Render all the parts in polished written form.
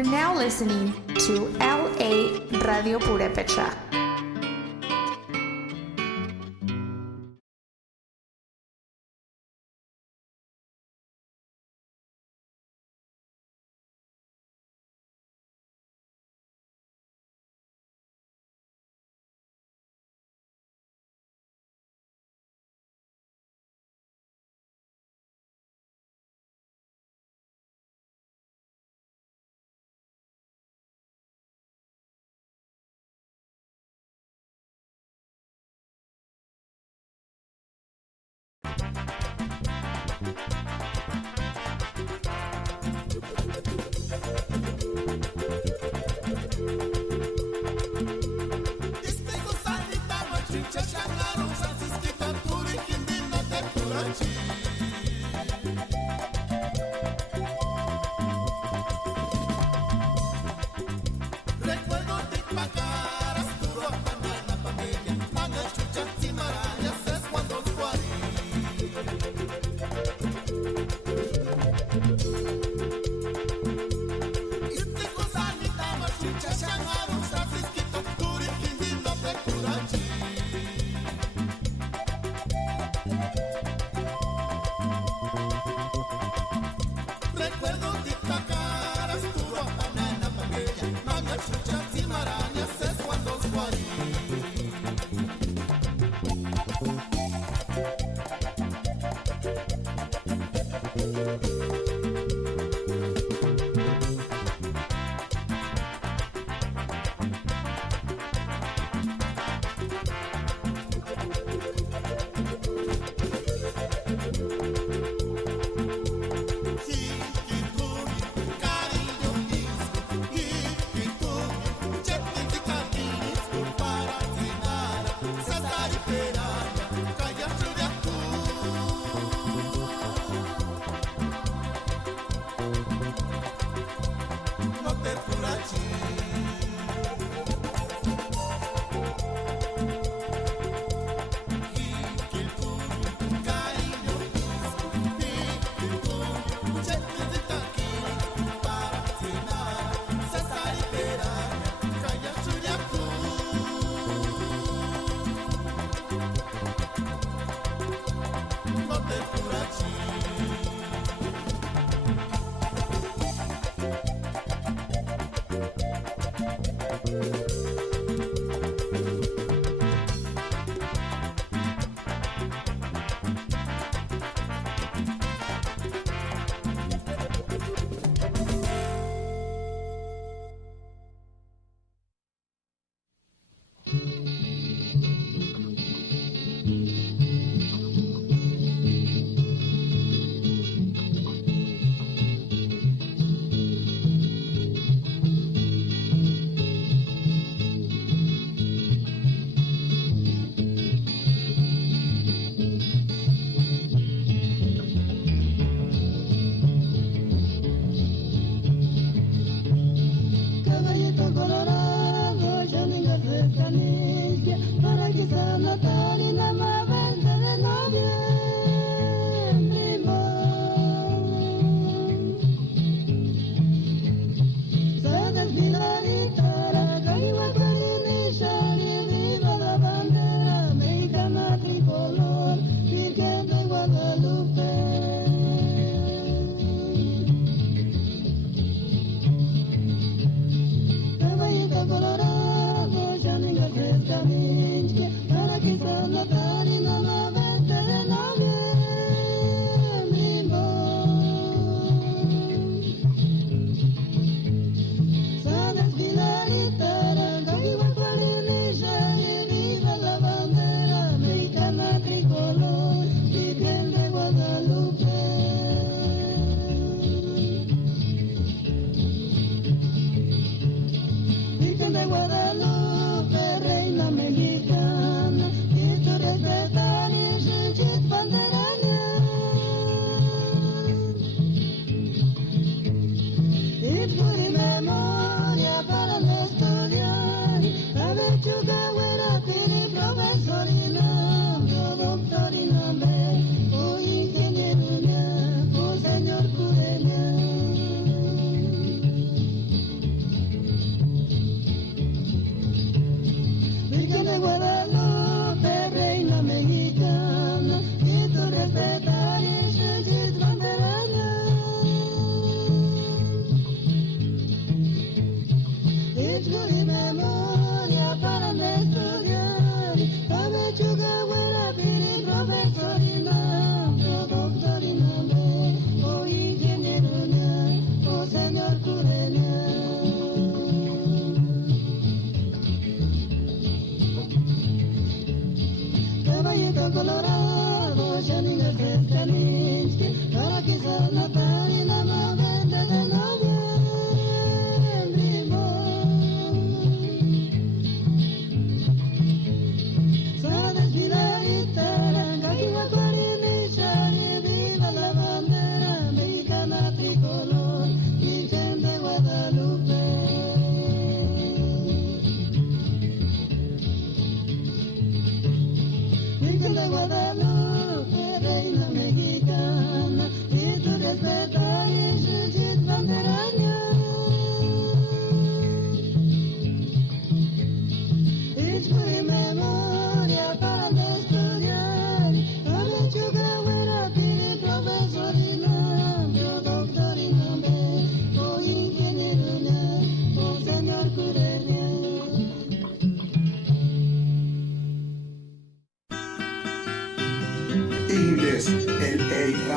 You're now listening to LA Radio Purepecha.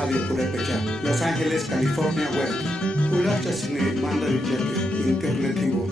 Radio Purepecha, Los Ángeles, California Web. Ulacha Sine Manda Yate, Internetivo.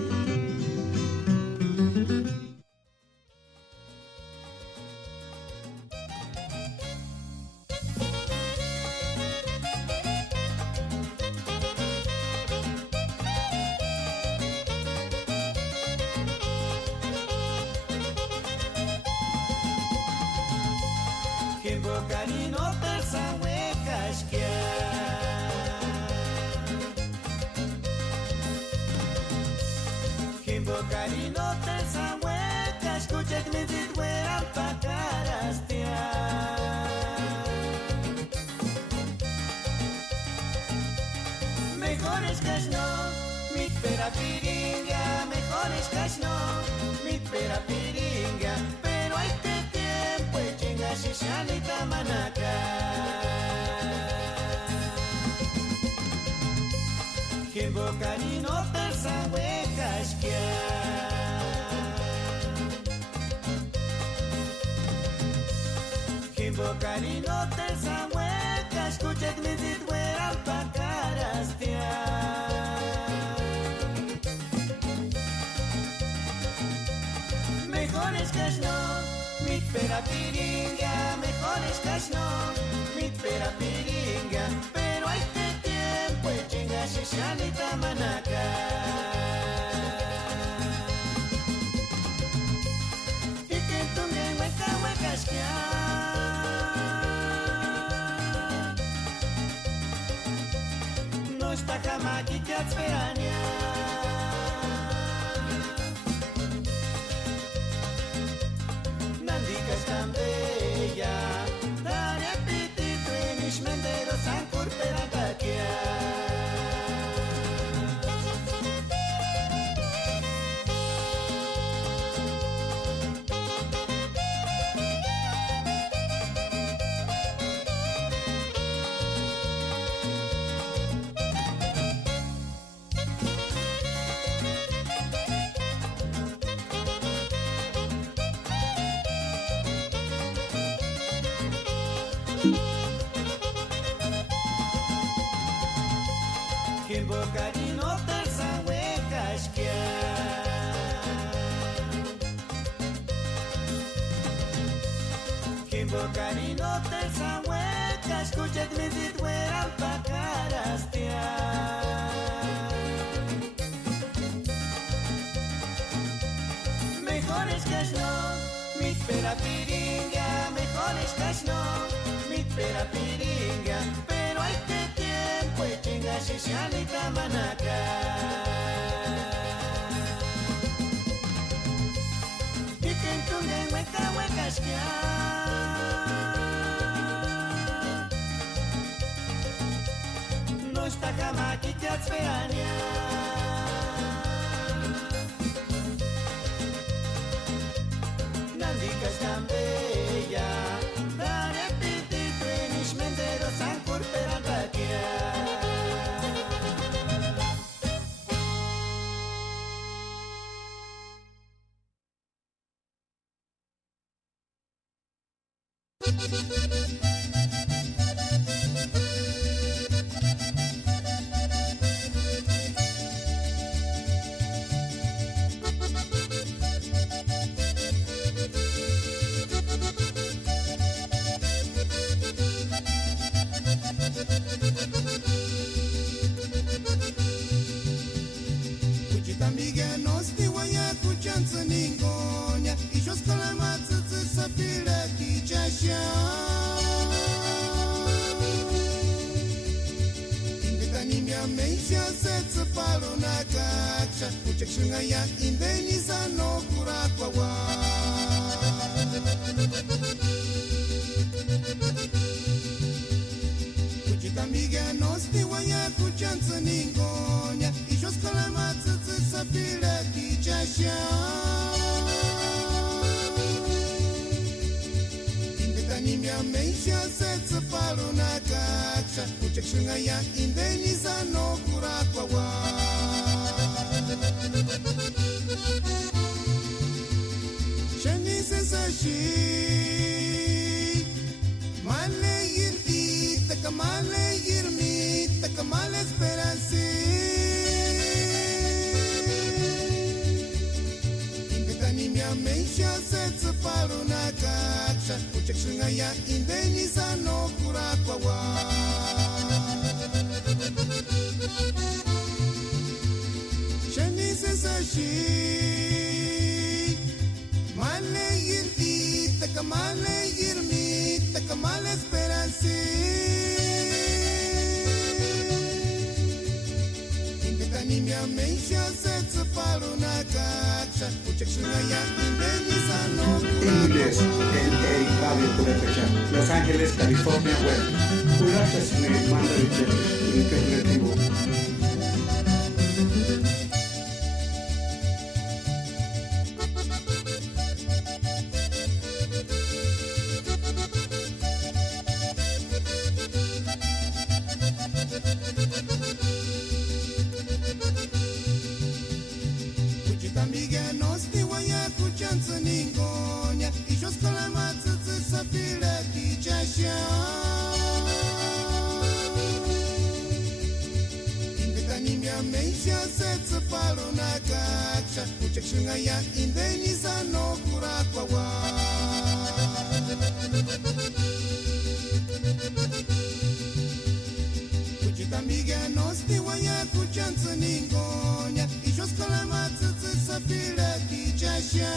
Male yindi takamala mala esperanza. Indetani mia meisha setsa paruna kaksha. Uchekshinga ya indeni sano kurakwa wa. Shani sensashi. Male yirdi taka male yirmi taka mala esperanza. Mia meisha setsa paruna kaksha. Uchekshinga ya indeni sano Inglés, LA Radio Purepecha, Los Ángeles, California Web. Ulacha sine manda richete, internetivo. Uchekshinga ya indeni sano kurakwa wa. Kujitamiga nosti waya kuchansa ningonya. Ishos kalama tsutsu sapira kichasha.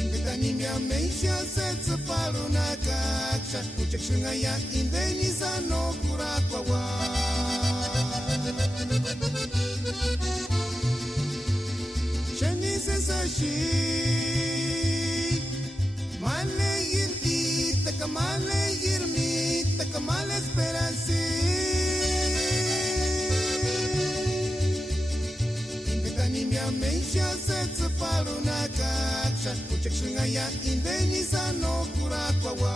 Indetani mia meisha setsa paruna kaksha. Uchekshinga ya indeni sano kurakwa wa. Shani sensashi. Male yirdi taka male yirmi taka mala esperanza. Indetani mia meisha setsa paruna kaksha. Uchekshinga ya indeni sano kurakwa wa.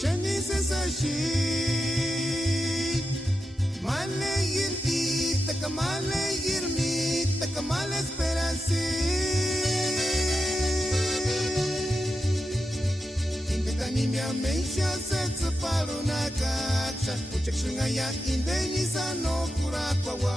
Shani sensashi. Male yirdi taka male yirmi taka mala esperanza. Indetani mia meisha setsa paruna kaksha. Uchekshinga ya indeni sano kurakwa wa.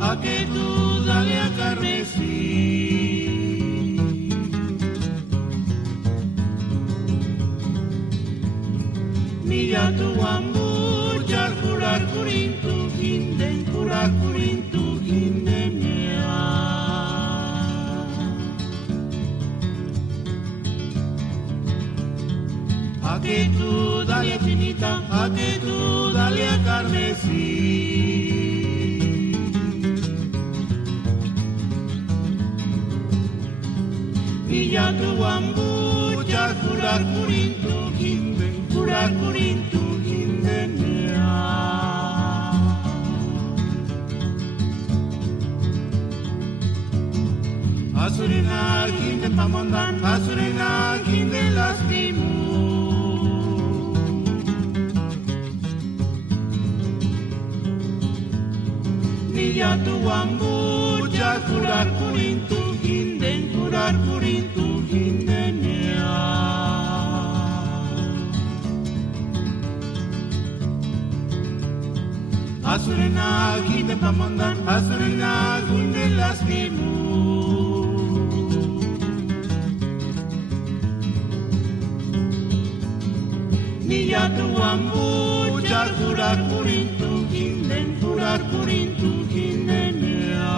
A que tú dale a carmesí. Mira tu amor, ya curar curintu, hinden, curar curintu, hinden mea. A que tú dale finita, a que tú dale a carmesí. Ya tu ambu, ya curar curintu, hinden, curar curintu, hinden mea. Asurina, hinden pamondan, asurina, hinden lastimu. Ni ya tu ambu, ya curar curintu, hinden, curar curintu. Asurena, ginde pamandan, asurena, gunde lastimu. Ni ya tu ambu, jar curar curintu, ginden, curar curintu, ginden ya.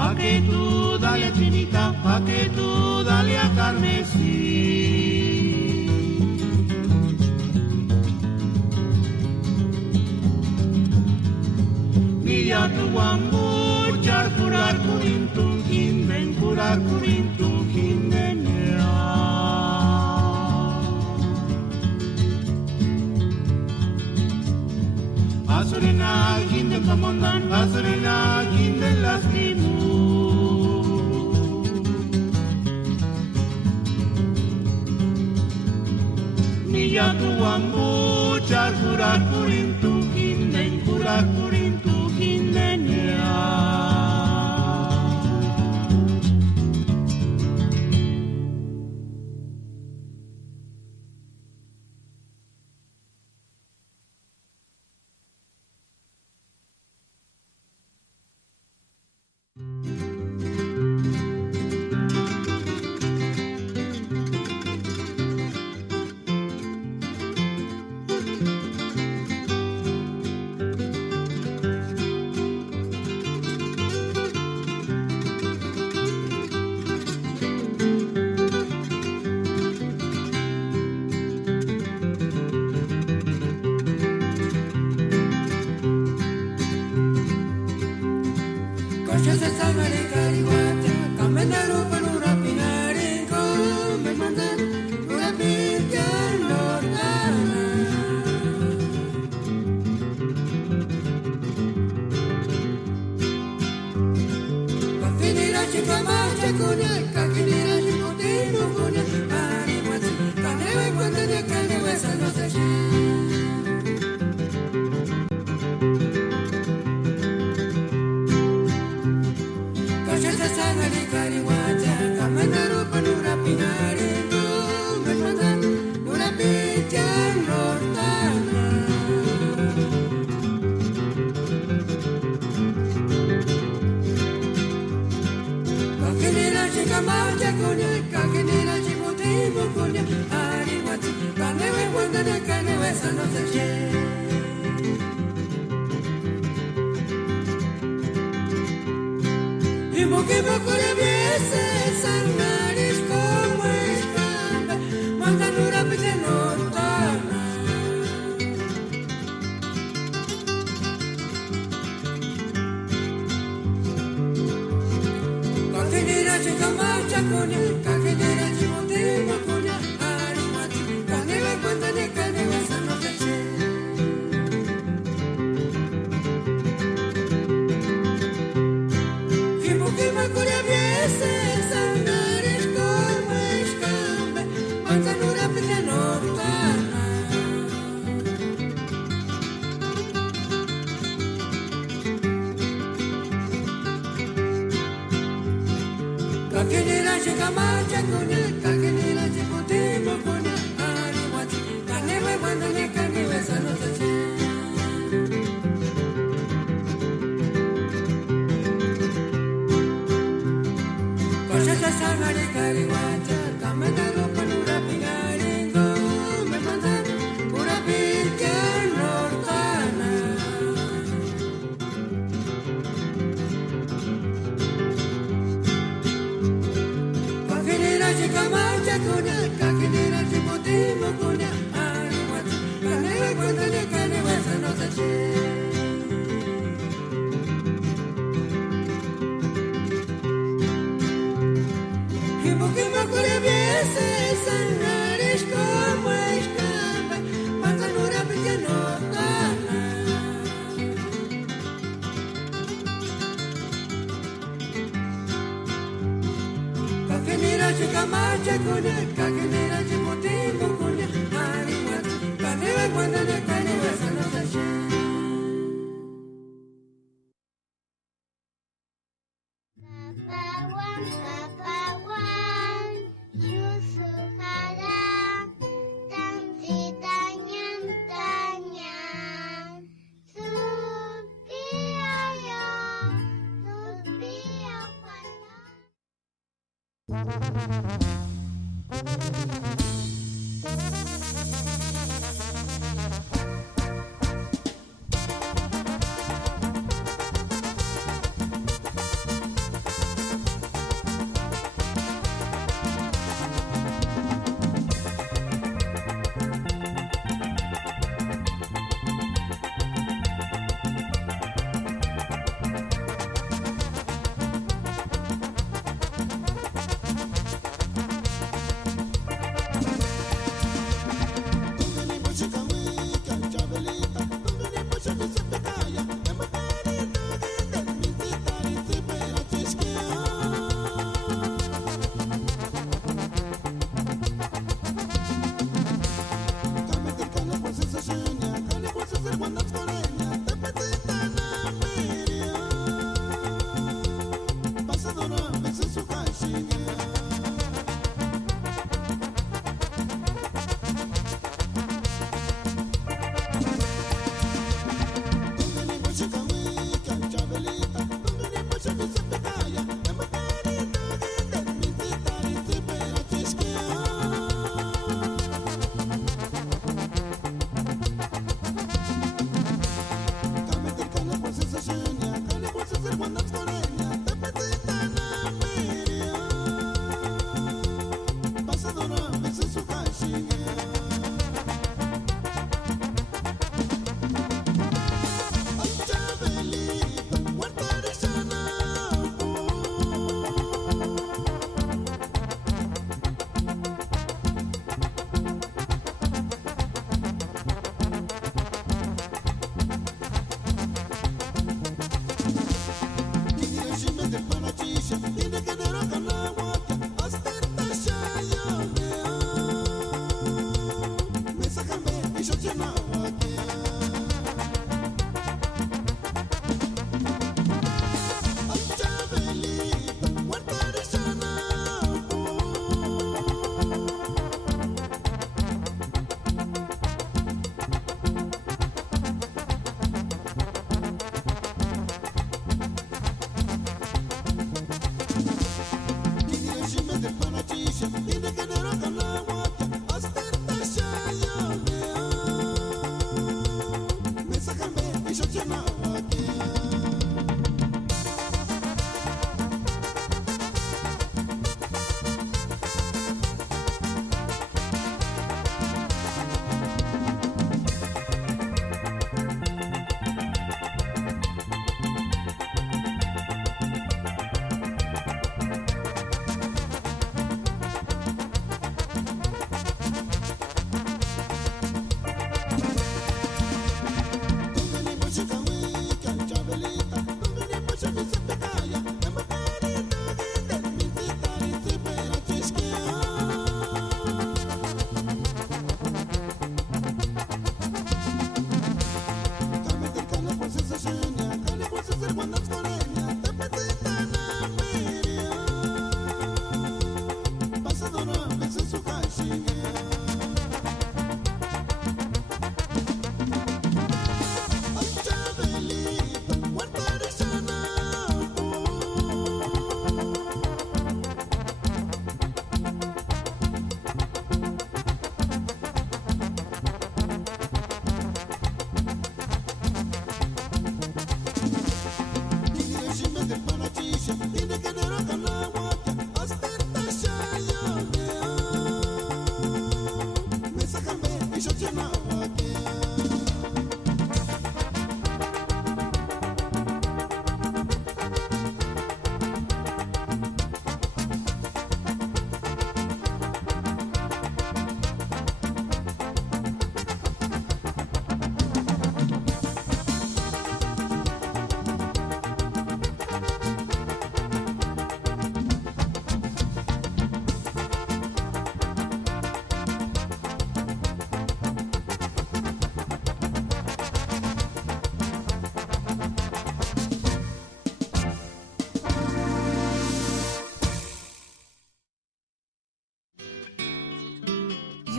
a que tú dale a Chinita, a que tú dale a Carmesí. Niya tu wambu, char curar curintun hinden, curar curintun hinden ya. Asurena hinden pamondan, asurena hinden las limu. Niya tu wambu, char curar curintun hinden, curar curintun hinden ya.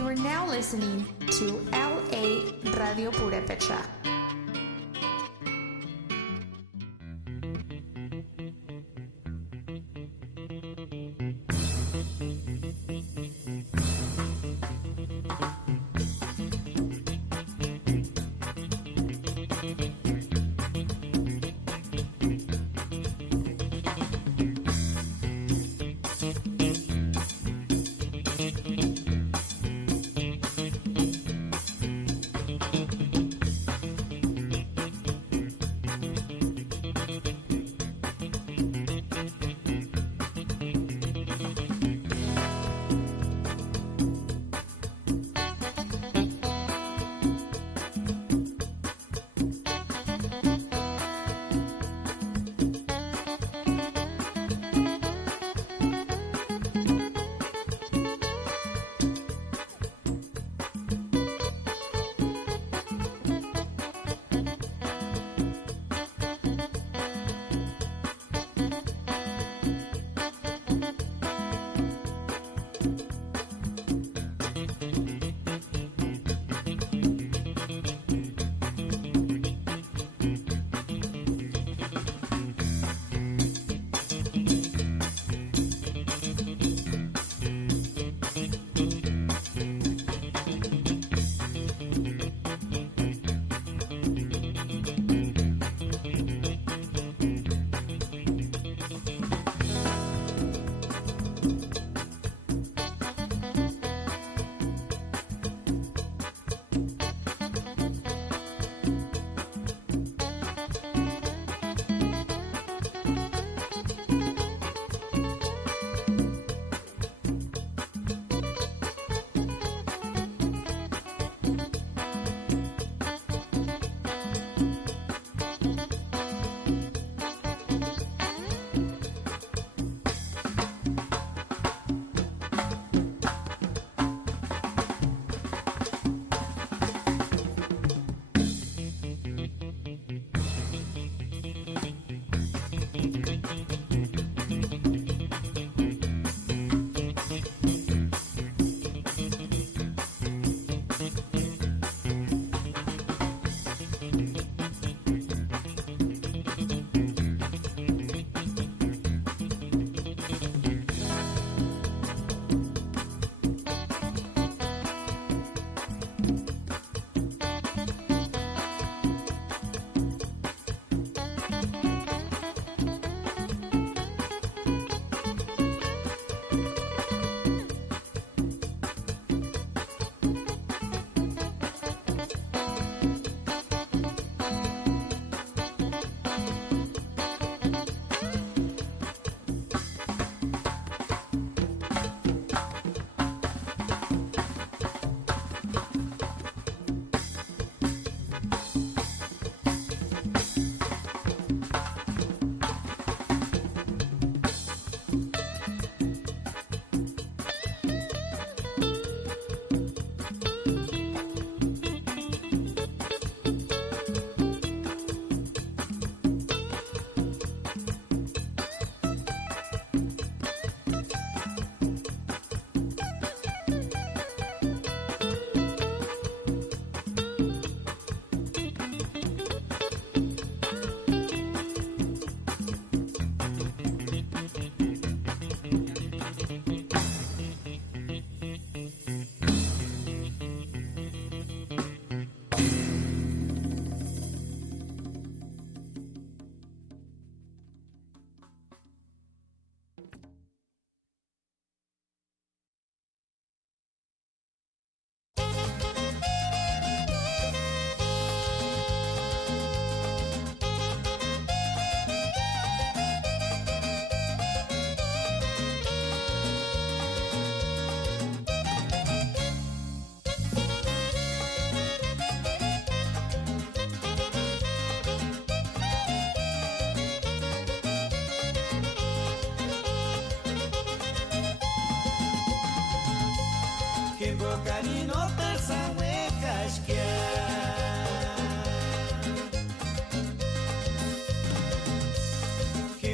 You are now listening to LA Radio Purepecha.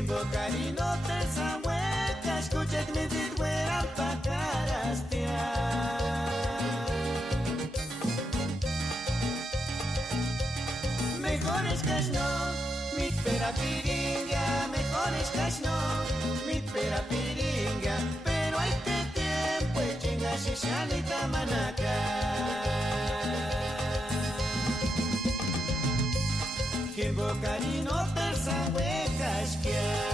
Kimbocarino terza hueca, escuchet mi zitweran pa carastear. Mejores casno, mit pera piringa, mejores casno, mit pera piringa, pero hay que tiempo y chinga shishanita manaca. Kimbocarino terza hueca esquiar.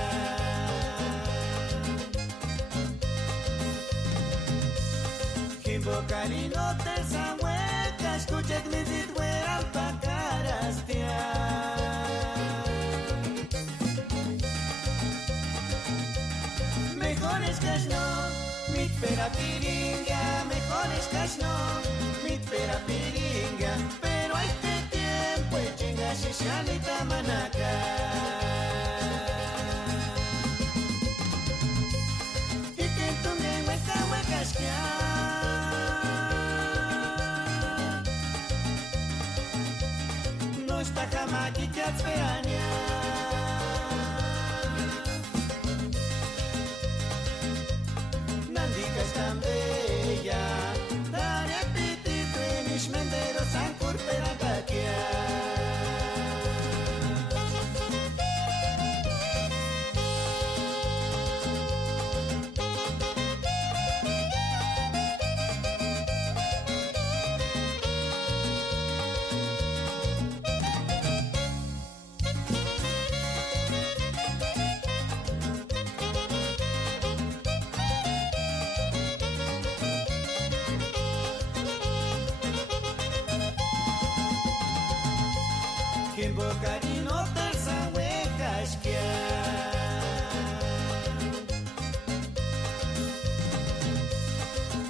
Kimbocarino terza hueca, escuchet mi zitweran pa carastear. Mejores casno, mit pera piringa, mejores casno, mit pera piringa, pero hay que tiempo y chinga shishanita manaca. Y que tungue hueca hueca esquiar. No está jamás que te atzpeania. Nandika es tan bella, dare apetito en ishmendero san curpera caquear. Kimbocarino terza hueca esquiar.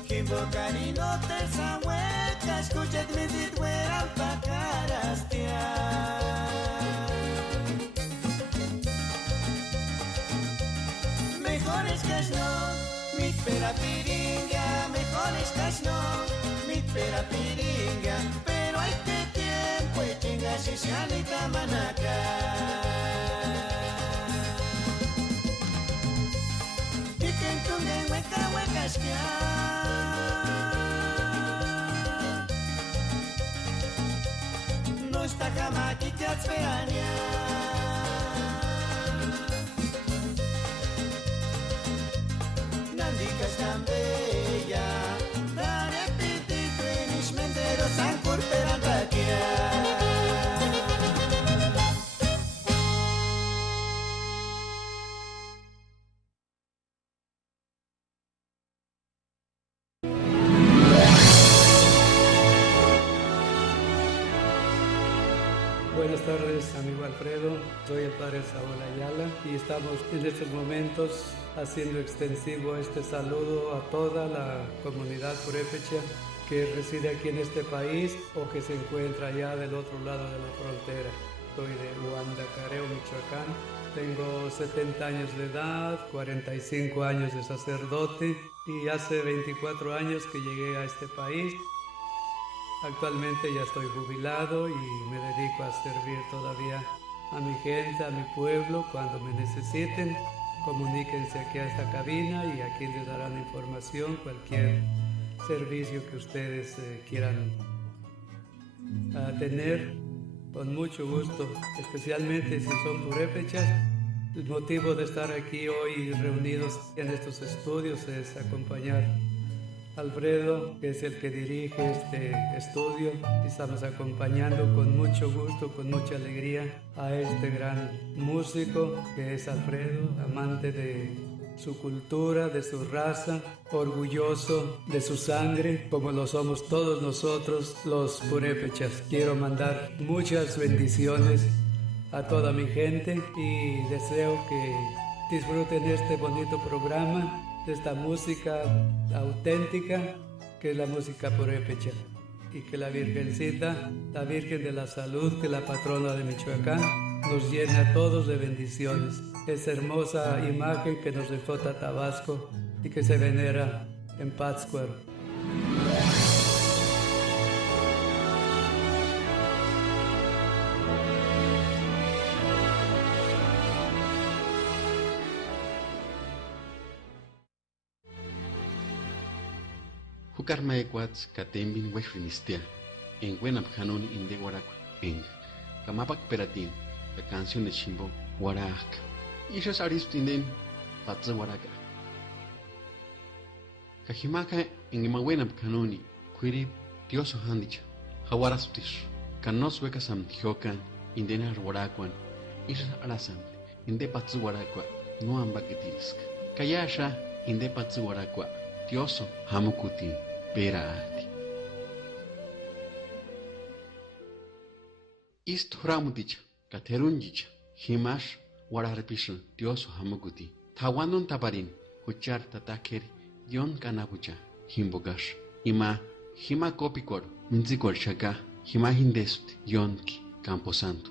Kimbocarino terza hueca, escuchet mi zitweran pa carastear. Mejores casno, mit pera piringa, mejores casno, mit pera piringa, pero hay que tiempo y chinga shishanita manaca. Y que entungue hueca hueca esquiar. No está jamás que te atzpeania. Nandika es tan bella, dare apetito en ishmendero san curpera caquear. Buenas tardes, amigo Alfredo. Soy el padre Saúl Ayala y estamos en estos momentos haciendo extensivo este saludo a toda la comunidad purépecha que reside aquí en este país o que se encuentra allá del otro lado de la frontera. Soy de Huandacareo, Michoacán. Tengo 70 años de edad, 45 años de sacerdote y hace 24 años que llegué a este país. Actualmente ya estoy jubilado y me dedico a servir todavía a mi gente, a mi pueblo. Cuando me necesiten, comuníquense aquí a esta cabina y aquí les darán información, cualquier servicio que ustedes quieran tener, con mucho gusto, especialmente si son purépechas. El motivo de estar aquí hoy reunidos en estos estudios es acompañar Alfredo, que es el que dirige este estudio. Estamos acompañando con mucho gusto, con mucha alegría a este gran músico que es Alfredo, amante de su cultura, de su raza, orgulloso de su sangre, como lo somos todos nosotros los purépechas. Quiero mandar muchas bendiciones a toda mi gente y deseo que disfruten este bonito programa, de esta música auténtica que es la música purépecha, y que la Virgencita, la Virgen de la Salud, que es la patrona de Michoacán, nos llene a todos de bendiciones. Esa hermosa imagen que nos dejó Tabasco y que se venera en Pátzcuaro. Jukarma Equats Katembin Wechrinistia, en Wenap Hanun Inde Guaracu, en Kamapak Peratin, la canción de Chimbo, Guarac. Y ya Aristinden, Patza Guaraca. Kajimaka en Imawenap Kanuni, Quiri, Dioso Handicha, Hawarasutish, Kanos Wekasam Tiokan, Indena Guaracuan, Isha Arasam, Inde Patza Guaracua, no Ambaketisk. Kayasha, Inde Patza Guaracua, Dioso Hamukuti, Peraati. Ist Ramuticha, Katerunjicha, Himash, Wararpishu, Dioso Hamukuti, Tawanun Tabarin, Huchar Tatakeri, Yon Kanabucha, Himbogash, Ima, Hima Kopikor, Minzikor Shaka, Hima Hindest, Yonki, Camposanto.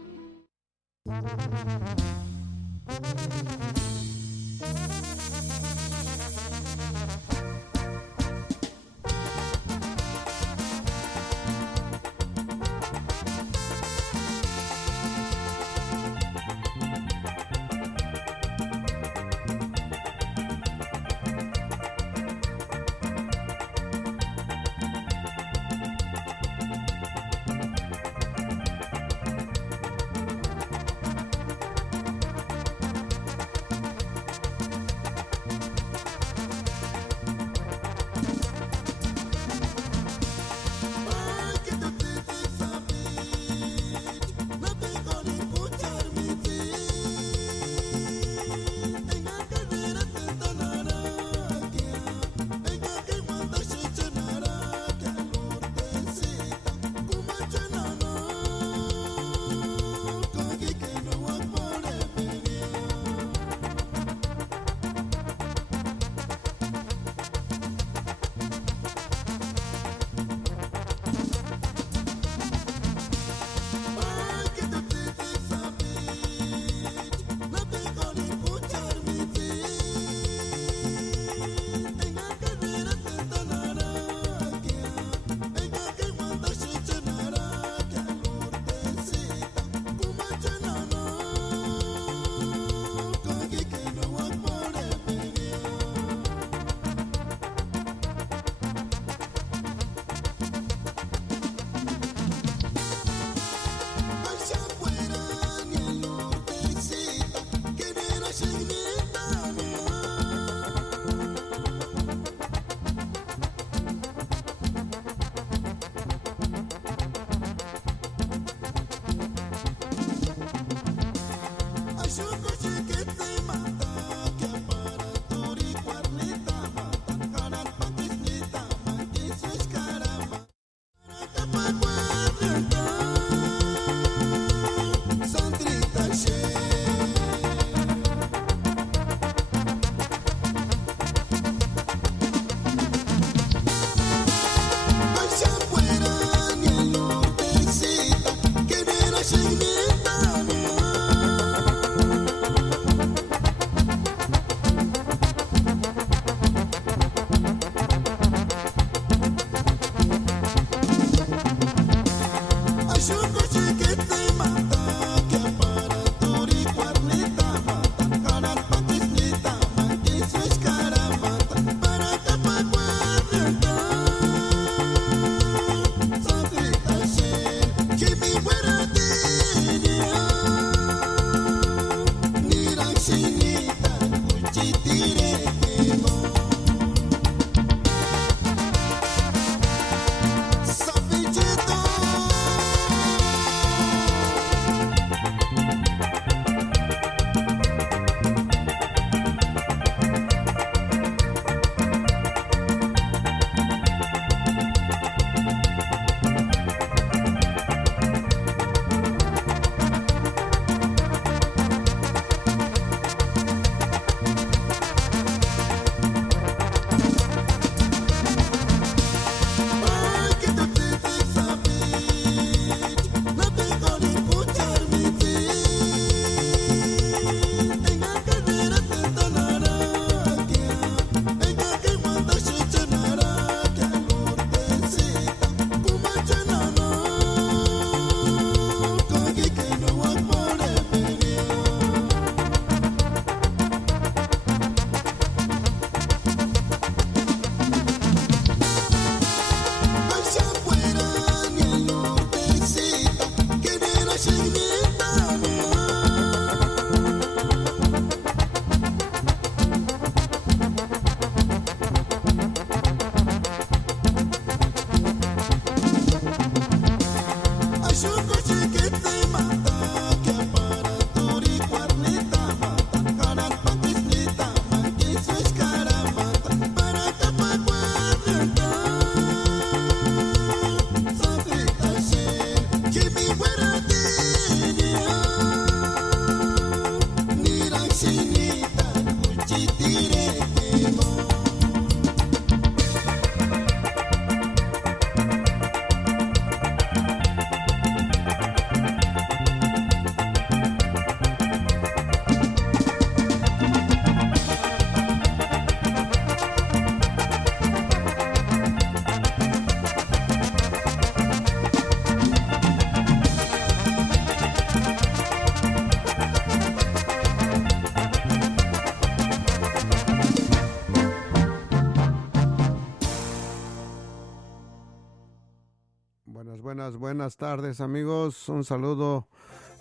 Buenas tardes, amigos. Un saludo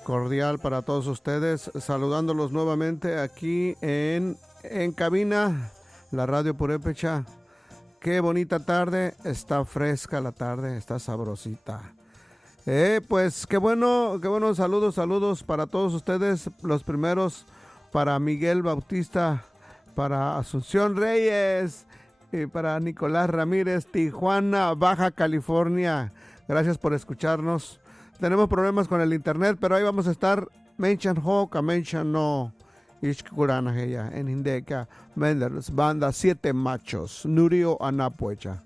cordial para todos ustedes. Saludándolos nuevamente aquí en cabina, la Radio Purépecha. Qué bonita tarde. Está fresca la tarde, está sabrosita. Pues qué bueno, saludos para todos ustedes. Los primeros para Miguel Bautista, para Asunción Reyes y para Nicolás Ramírez, Tijuana, Baja California. Gracias por escucharnos. Tenemos problemas con el internet, pero ahí vamos a estar. Menchan ho, kamenchan no. Ishkurana heya, en Hindeca, Menders, banda 7 machos, Nurio Anapuecha.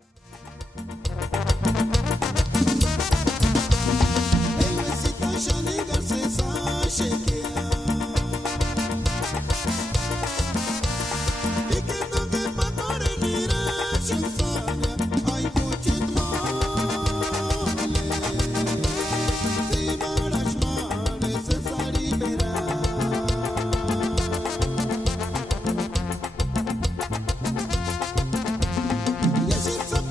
Yes, it's a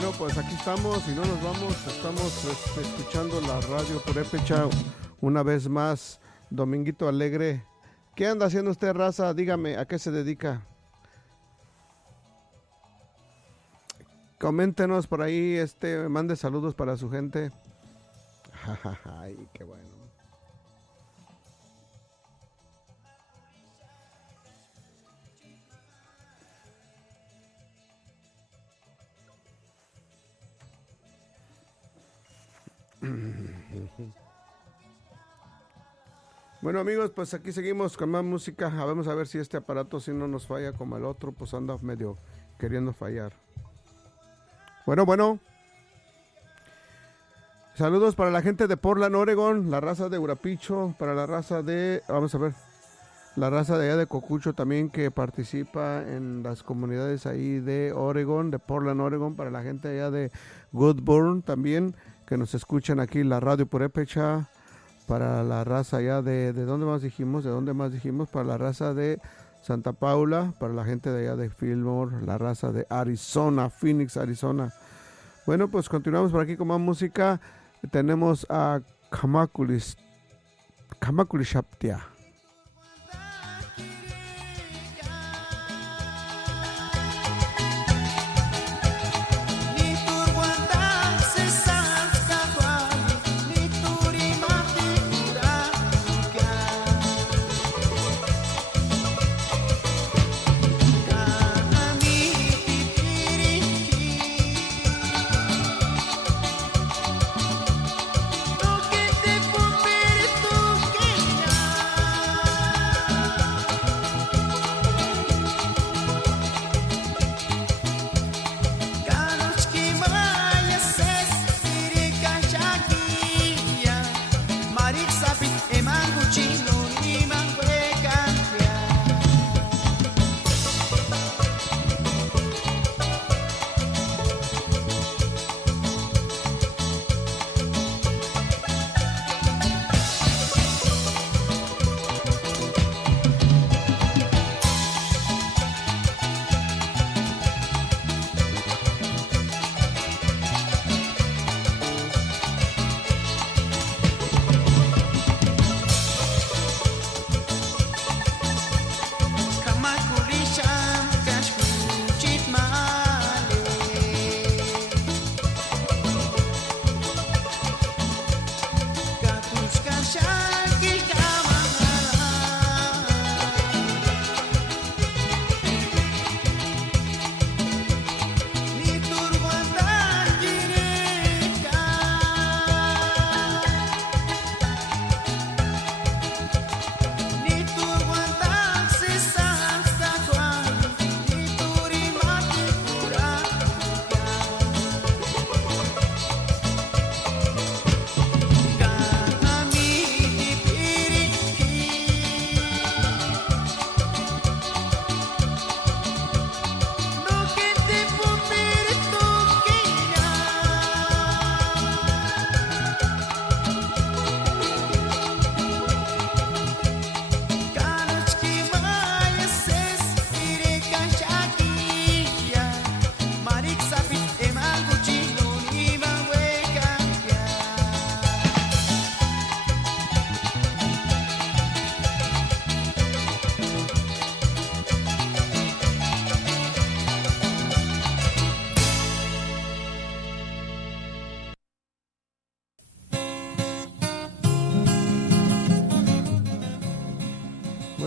Bueno, pues aquí estamos y no nos vamos. Estamos escuchando la radio Purépecha una vez más. Dominguito Alegre. ¿Qué anda haciendo usted, raza? Dígame, ¿a qué se dedica? Coméntenos por ahí, mande saludos para su gente. Ay, qué bueno. Bueno, amigos, pues aquí seguimos con más música. Vamos a ver si este aparato si no nos falla como el otro, pues anda medio queriendo fallar. Bueno. Saludos para la gente de Portland, Oregon, la raza de Urapicho, para la raza de, vamos a ver, la raza de allá de Cocucho también que participa en las comunidades ahí de Oregon, de Portland, Oregon, para la gente allá de Goodburn también, que nos escuchan aquí la radio Purépecha, para la raza allá de ¿dónde más dijimos? Para la raza de Santa Paula, para la gente de allá de Fillmore, la raza de Arizona, Phoenix, Arizona. Bueno, pues continuamos por aquí con más música. Tenemos a Kamakulis Shaptia.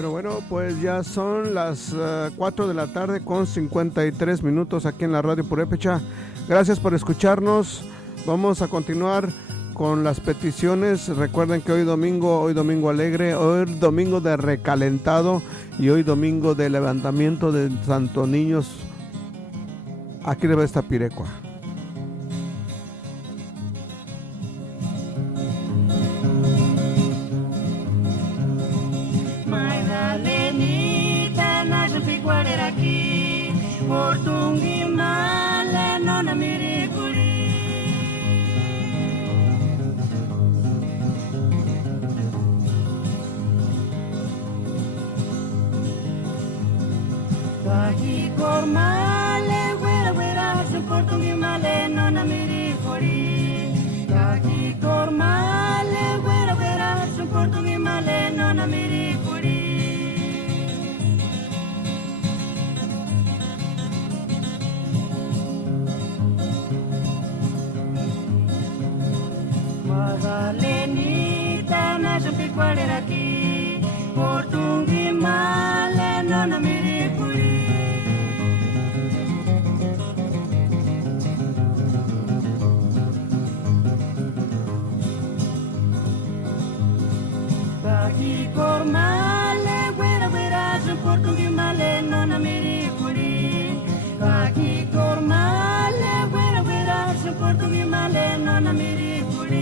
Bueno, pues ya son las 4 de la tarde con 53 minutos aquí en la radio Purépecha. Gracias por escucharnos. Vamos a continuar con las peticiones. Recuerden que hoy domingo alegre, hoy domingo de recalentado y hoy domingo de levantamiento de Santo Niños. Aquí debe estar Pirecua. Portungi male non miricuri Taki kormale wera wera su portungi portungi male non amiri kori kaki kormale wera wera su portungi male non amiri kori Magalenita na jampi kwaleraki portungi male non amiri kori Kaki kormale wera wera su portungi male non amiri kuri Kaki kormale wera wera su portungi male non amiri kuri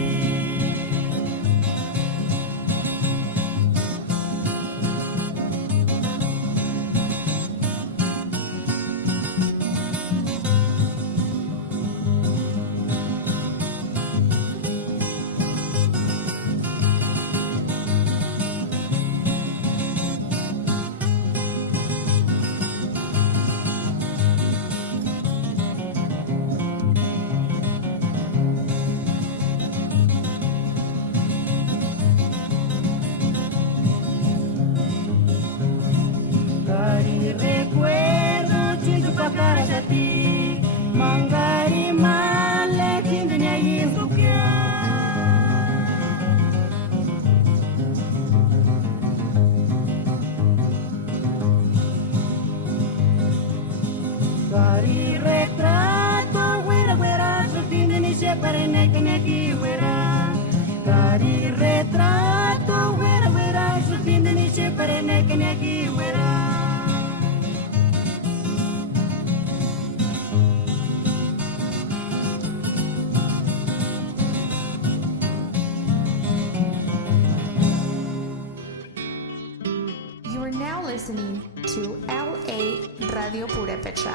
Mangari male kindunya yisukya Gari retrato wera wera sufinde ni separe neki wera Gari retrato wera wera sufinde ni separe neki wera Listening to LA Radio Purepecha.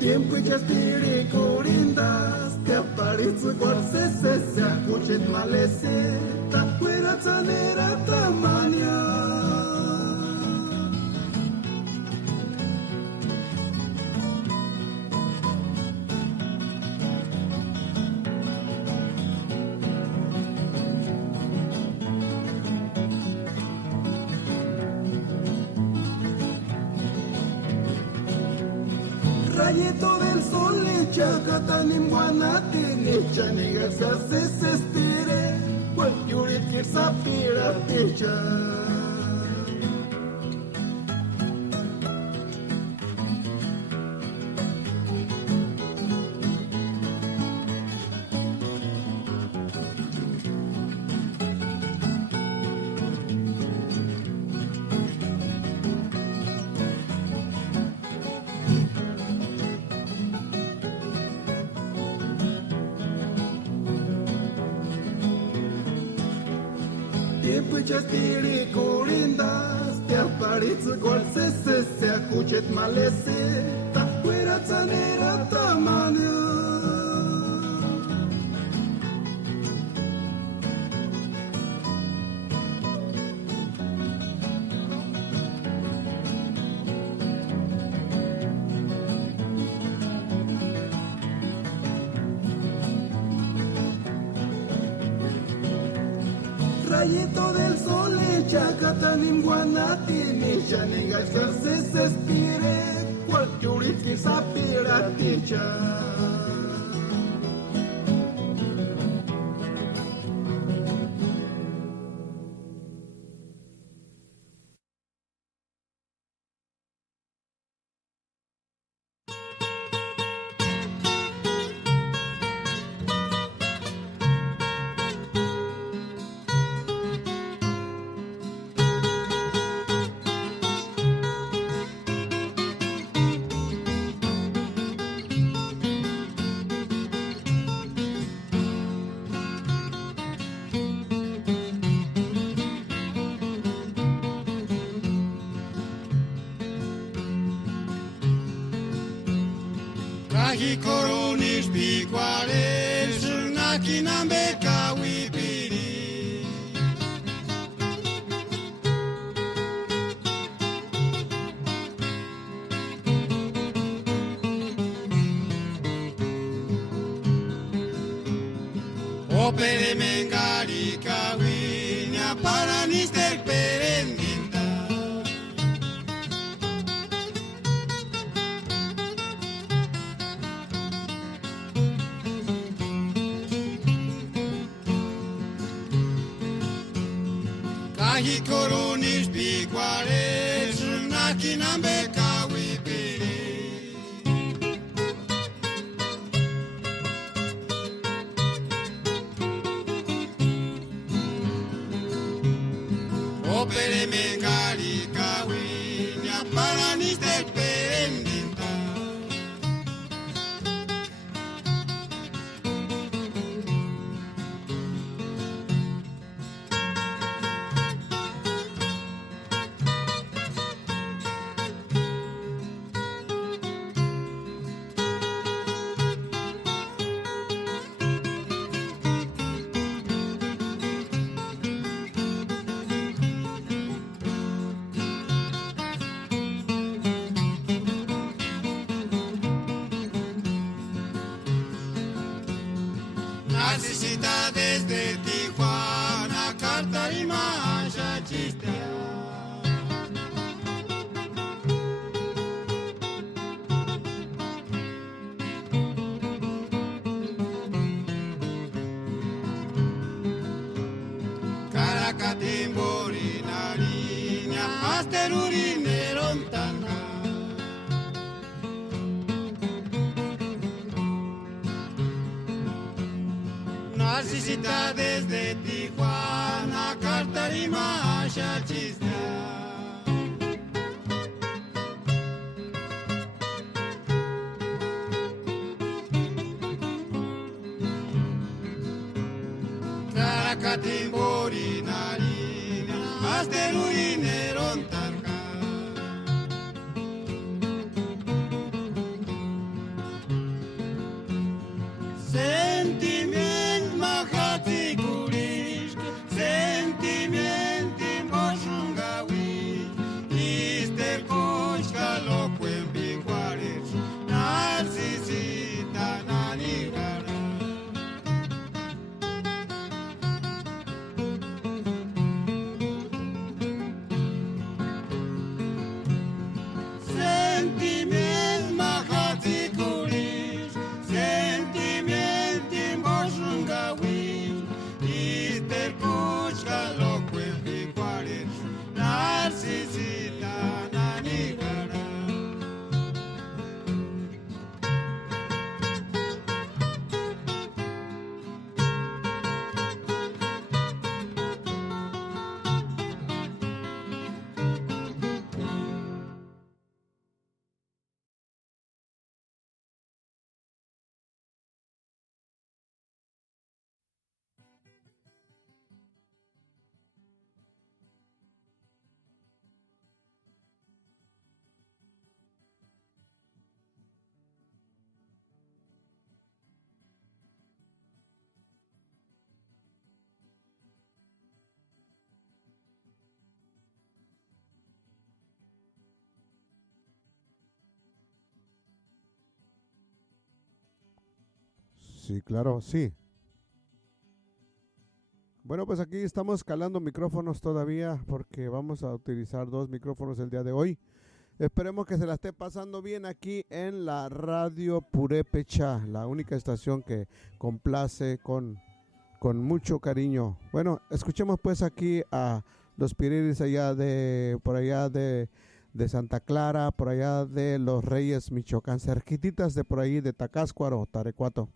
Tiempo y aspire corindas, que aparece cuarce se acuchet malese, ta fuera tanera tamaña. Rayito del sol le chacatan en Guanate, le chanigas se estire, cualquier que sapira techa. puchas tiri corindas, te aparitz golse se acuchet malese, ta fuera tanera tamaño. Rayito del sol echa catanim guanati, ni chaniga se espire, cualquier que sapira ticha. Kahi koronis biguales, nakinambe kawipiri. Opere mengari kawinya para nister perendinda. Kahi koronis biguales, nakinambe kawipiri. Opere mengari kawinya para nister perendinda. Necesidades de Tijuana, Carta y Maya Chistea. Caracatimborina, niña, asterurinerontana. Necesidades de Tijuana, Cartarima, Chachistea. Caracatimbori, narina, asterurinerontanca. Sentiment mahati kurish, sentiment moshungawi, ister koshka loquen biguares, narcisita nanigara. Sí, claro, sí. Bueno, pues aquí estamos calando micrófonos todavía porque vamos a utilizar 2 micrófonos el día de hoy. Esperemos que se la esté pasando bien aquí en la Radio Purépecha, la única estación que complace con mucho cariño. Bueno, escuchemos pues aquí a los Piriris por allá de Santa Clara, por allá de Los Reyes, Michoacán, cerquititas de por ahí de Tacáscuaro, Tarecuato.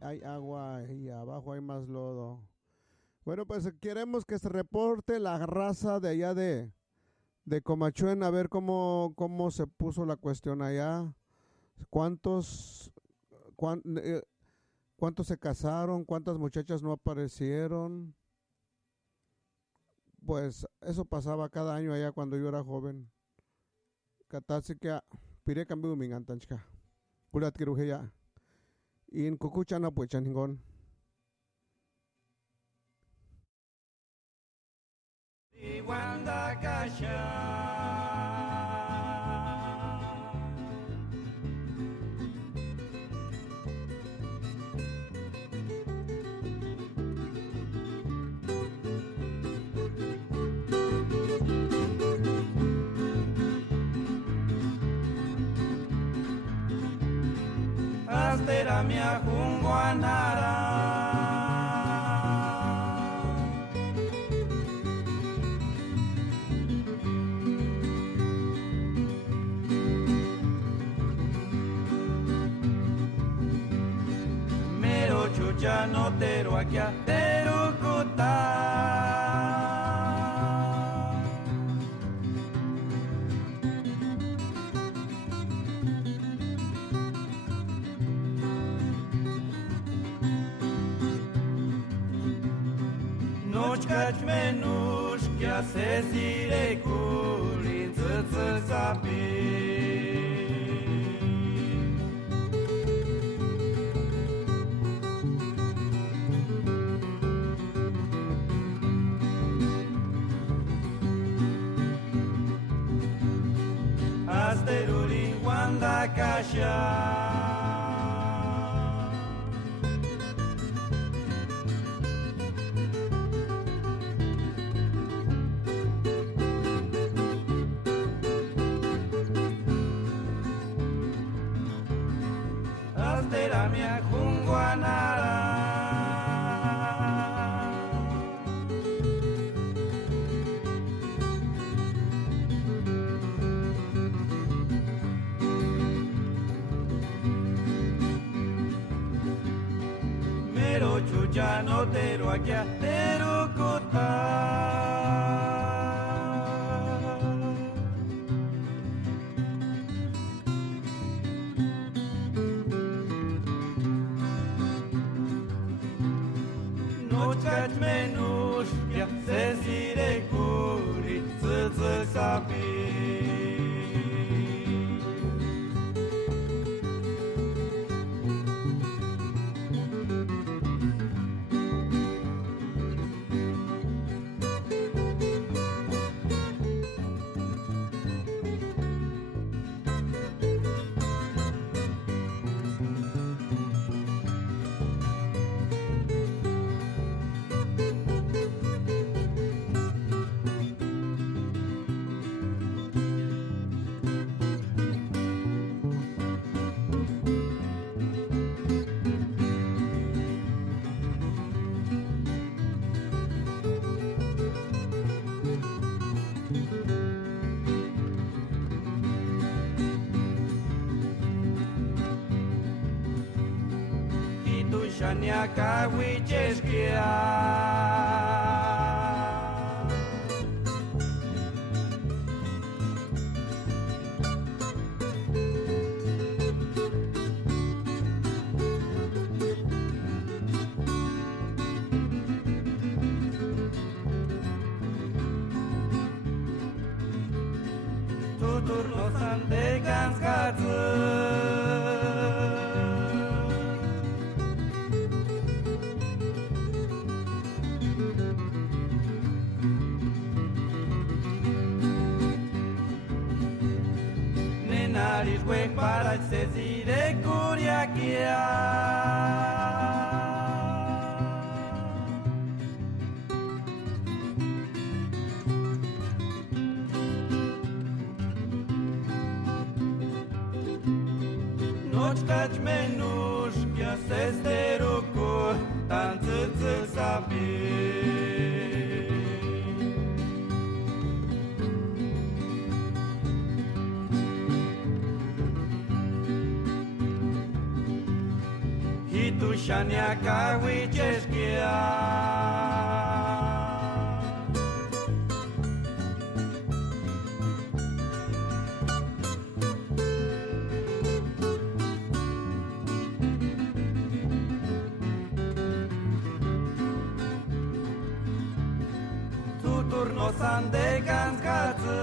Hay agua y abajo hay más lodo. Bueno, pues queremos que se reporte la raza de allá de Comachuén, a ver cómo se puso la cuestión allá. ¿Cuántos se casaron? ¿Cuántas muchachas no aparecieron? Pues eso pasaba cada año allá cuando yo era joven. Katasi que pire cambio mi gantanchka. Pulat kirujeya. In kukuchana pues chaningon. Wanda Kasha. Astera mi ajunguanara. Mero chucha no tero aquí a terucuta. Nochkach menush kya se sire kulin tsu sapi. akasha. Astera mia junguanara. Mero chucha no tero aquí a tero cota. Nochkat menush ya se sire kuri tse sapi. Shania kawicheskia. Tutur no sante ganskatsu. Nariz huec para se de curiaquia. Nochkach menush kia se steruko tan tse sapi. Tu shania kawicheskia. Tutur no sande ganskatsu.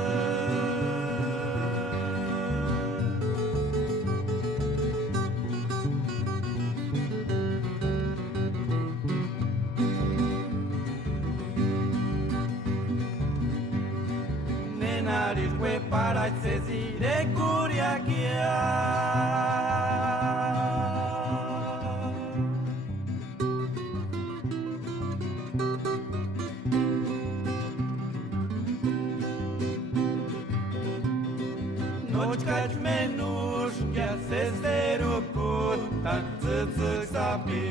Nariz huec para se de curiaquia. Nochkach menush kia se steruko tan tse sapi.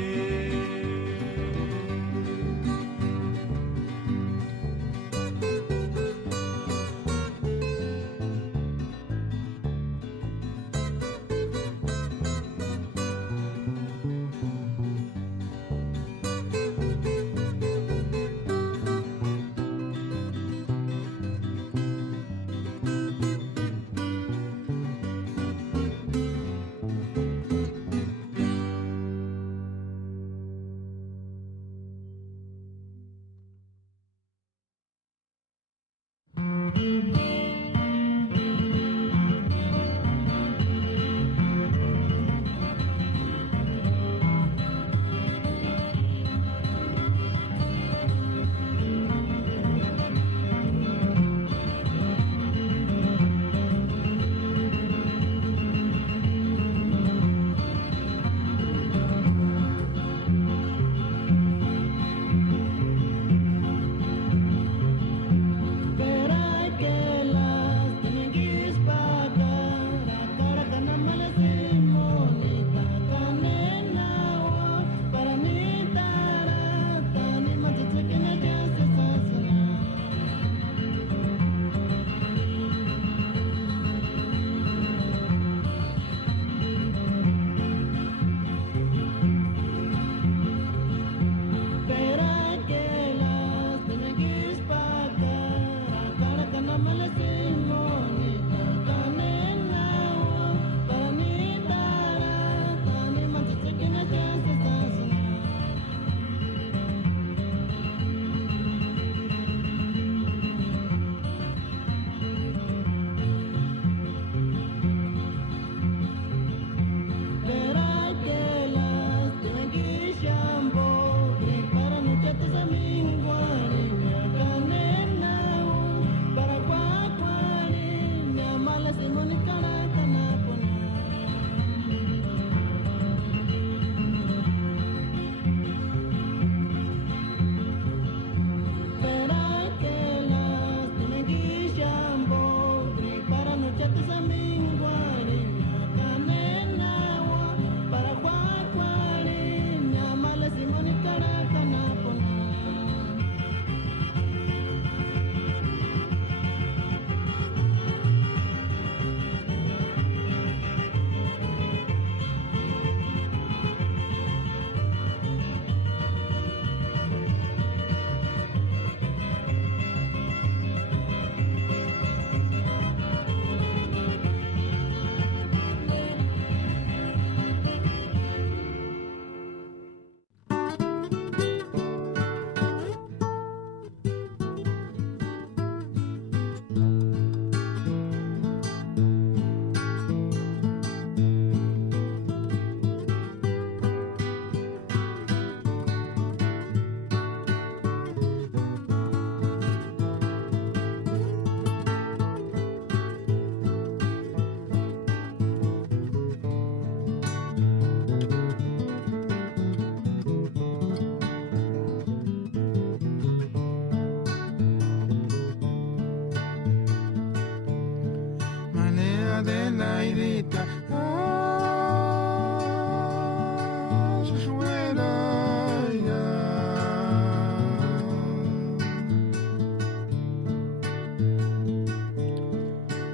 laidita.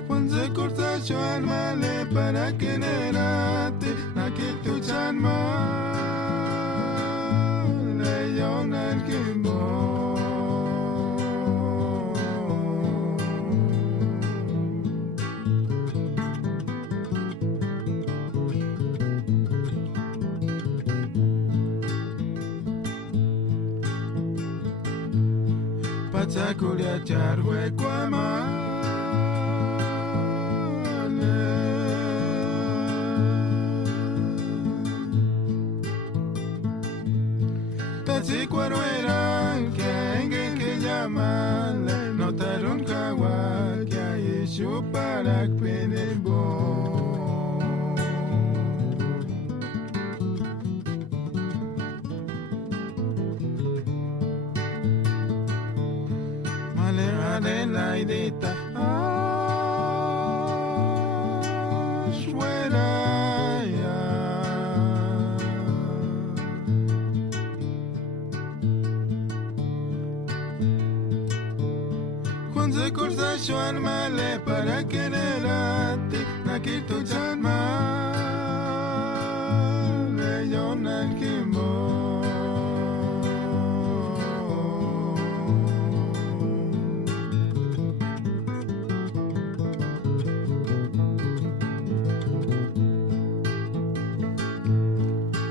Juan se corta yo al male para que nerate, na que tu chanma, le yon al kimbo. Pachaculia charwe kwama. Si cuero eran que alguien que llaman notaron kawa que hay su para penebo malera de la idita se corta yo al male para quererte, na que tu chanma, le yon al kimbo.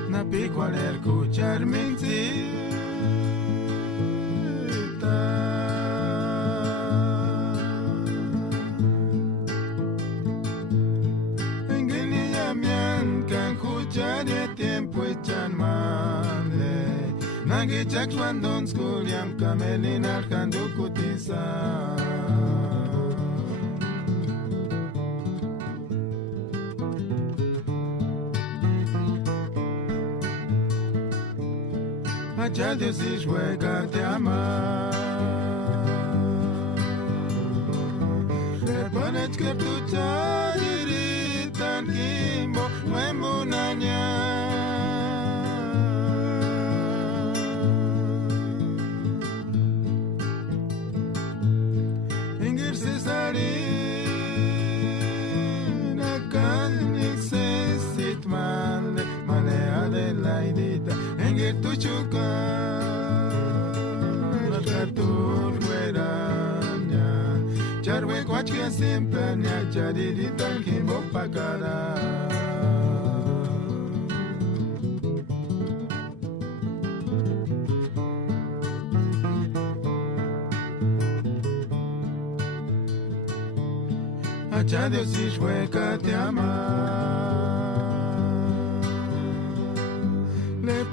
Na pico al escuchar mentir. Nagi chakwan don school yam kamelin arkandu kutisa. Hacha Dios y juega te ama. Reponet que tu chadiritan kimbo muemunanya. Tu chuka Nakatur Gueranya Charwe Quachia Simpania Charirita Kimbo Pakara Hacha Dios y Shweka te ama.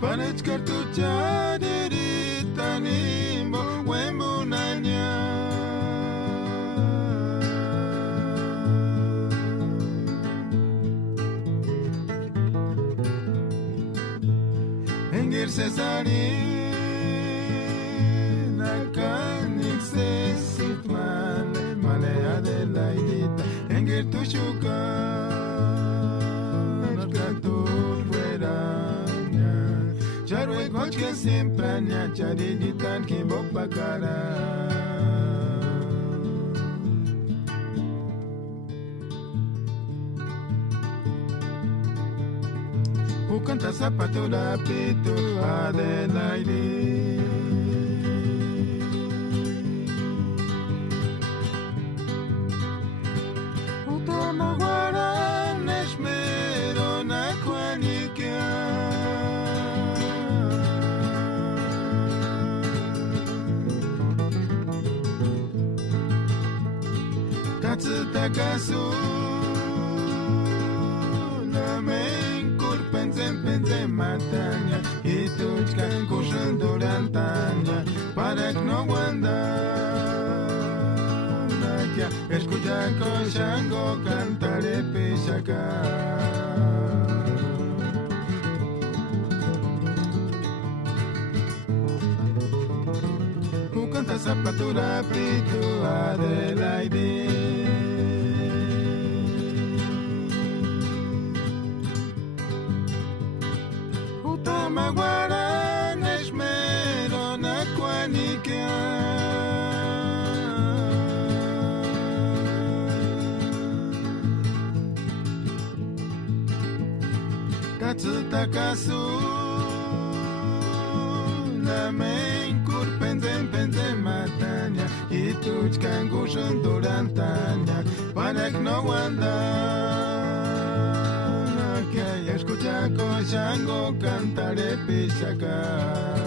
Panech kartucha dirita nimbo wembunanya. Engir cesari nakanik sesit male male adelaidita. Engir tushuka nakatur fuera. Charwe kochke simpanya chariditan kimbo pakara. Ukanta zapato da pito Adelaide. Utama guaran esmero na kwanikia. Takasu Lamen Kurpenzen matanya Ituchkan kushan durantanya Para no wanda Nakia Escucha koshango cantare pishaka. Ukanta zapatura pitu Adelaide. maguara neshmero na kwanikia katsuta kasu na men kurpenzen penzen matanya ituchkan gushan durantanya panak no wanda que escucha cochango cantaré pichaca.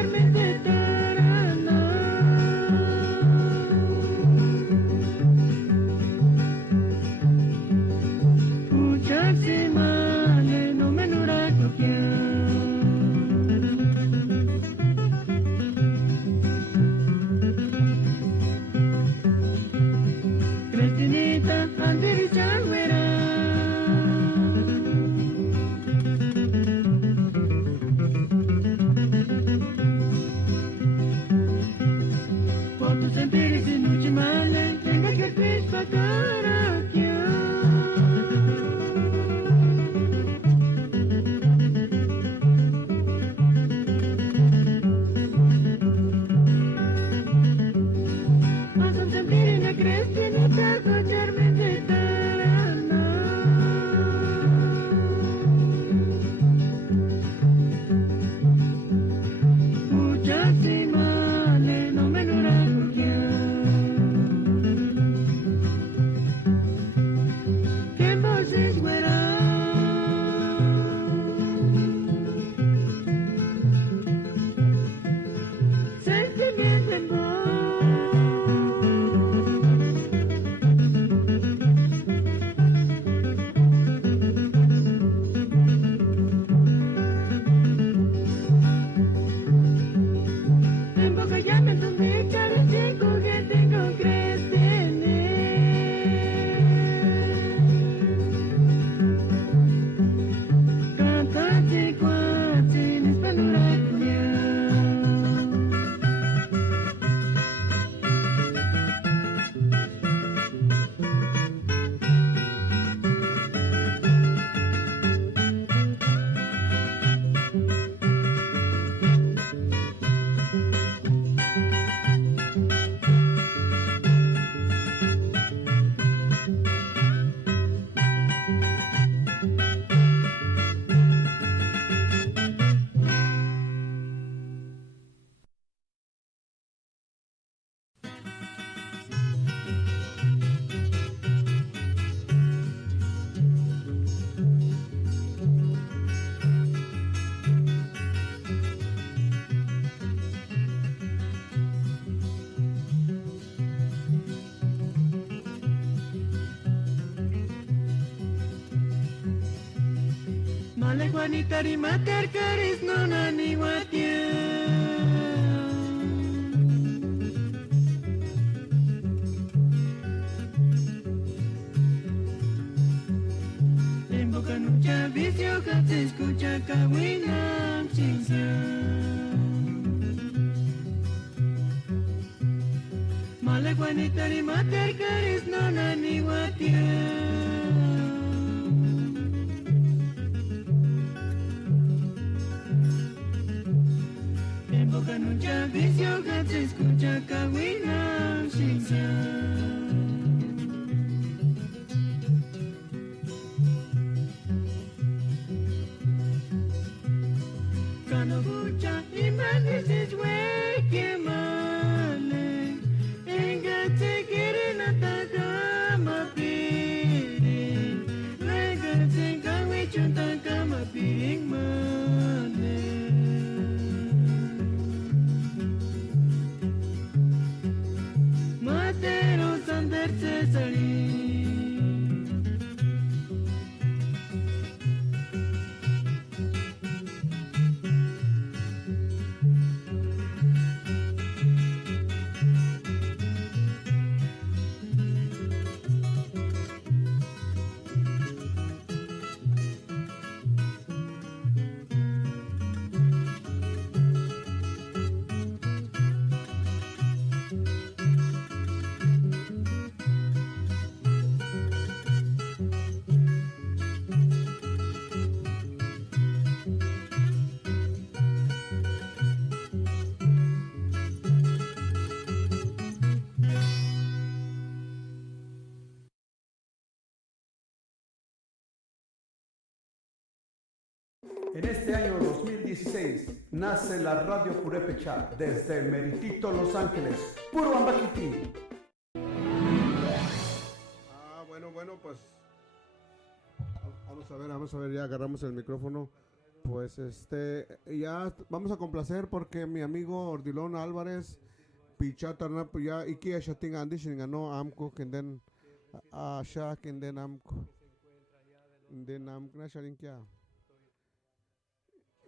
escucharme de tarana. Escucharse mal, no me nura copiar. Cristinita, andiricha, güera. Por sentir ese noche mala, tenga que crispa cara que mas un sentir en la cristinita, escucharme de tarana. Escucharse mal, no me nura ¿qué voces güera? Sentimiento en voz. En boca ya me entendí, cada chico que tengo crees tener. Cantate cuate en español. Male Juanita ni mater caris no ni guatia. En boca nucha vicio que se escucha cahuina chincha. Male Juanita ni mater caris no ni guatia. Boca nucha vicio que se escucha cahuina chincha. Cano bucha y me dices güey que male. Enga te quieren atacar ma piri. Luego se cahui chunta cama piring male. Materos anderse salir. En este año 2016 nace la Radio Purépecha desde el meritito Los Ángeles, puro Ambaquiti. Bueno, pues vamos a ver, ya agarramos el micrófono Pues ya vamos a complacer porque mi amigo Ordilón Álvarez Pichata ya iki shating andi shinganó amco kenden asha kenden amco den amco na sharing kya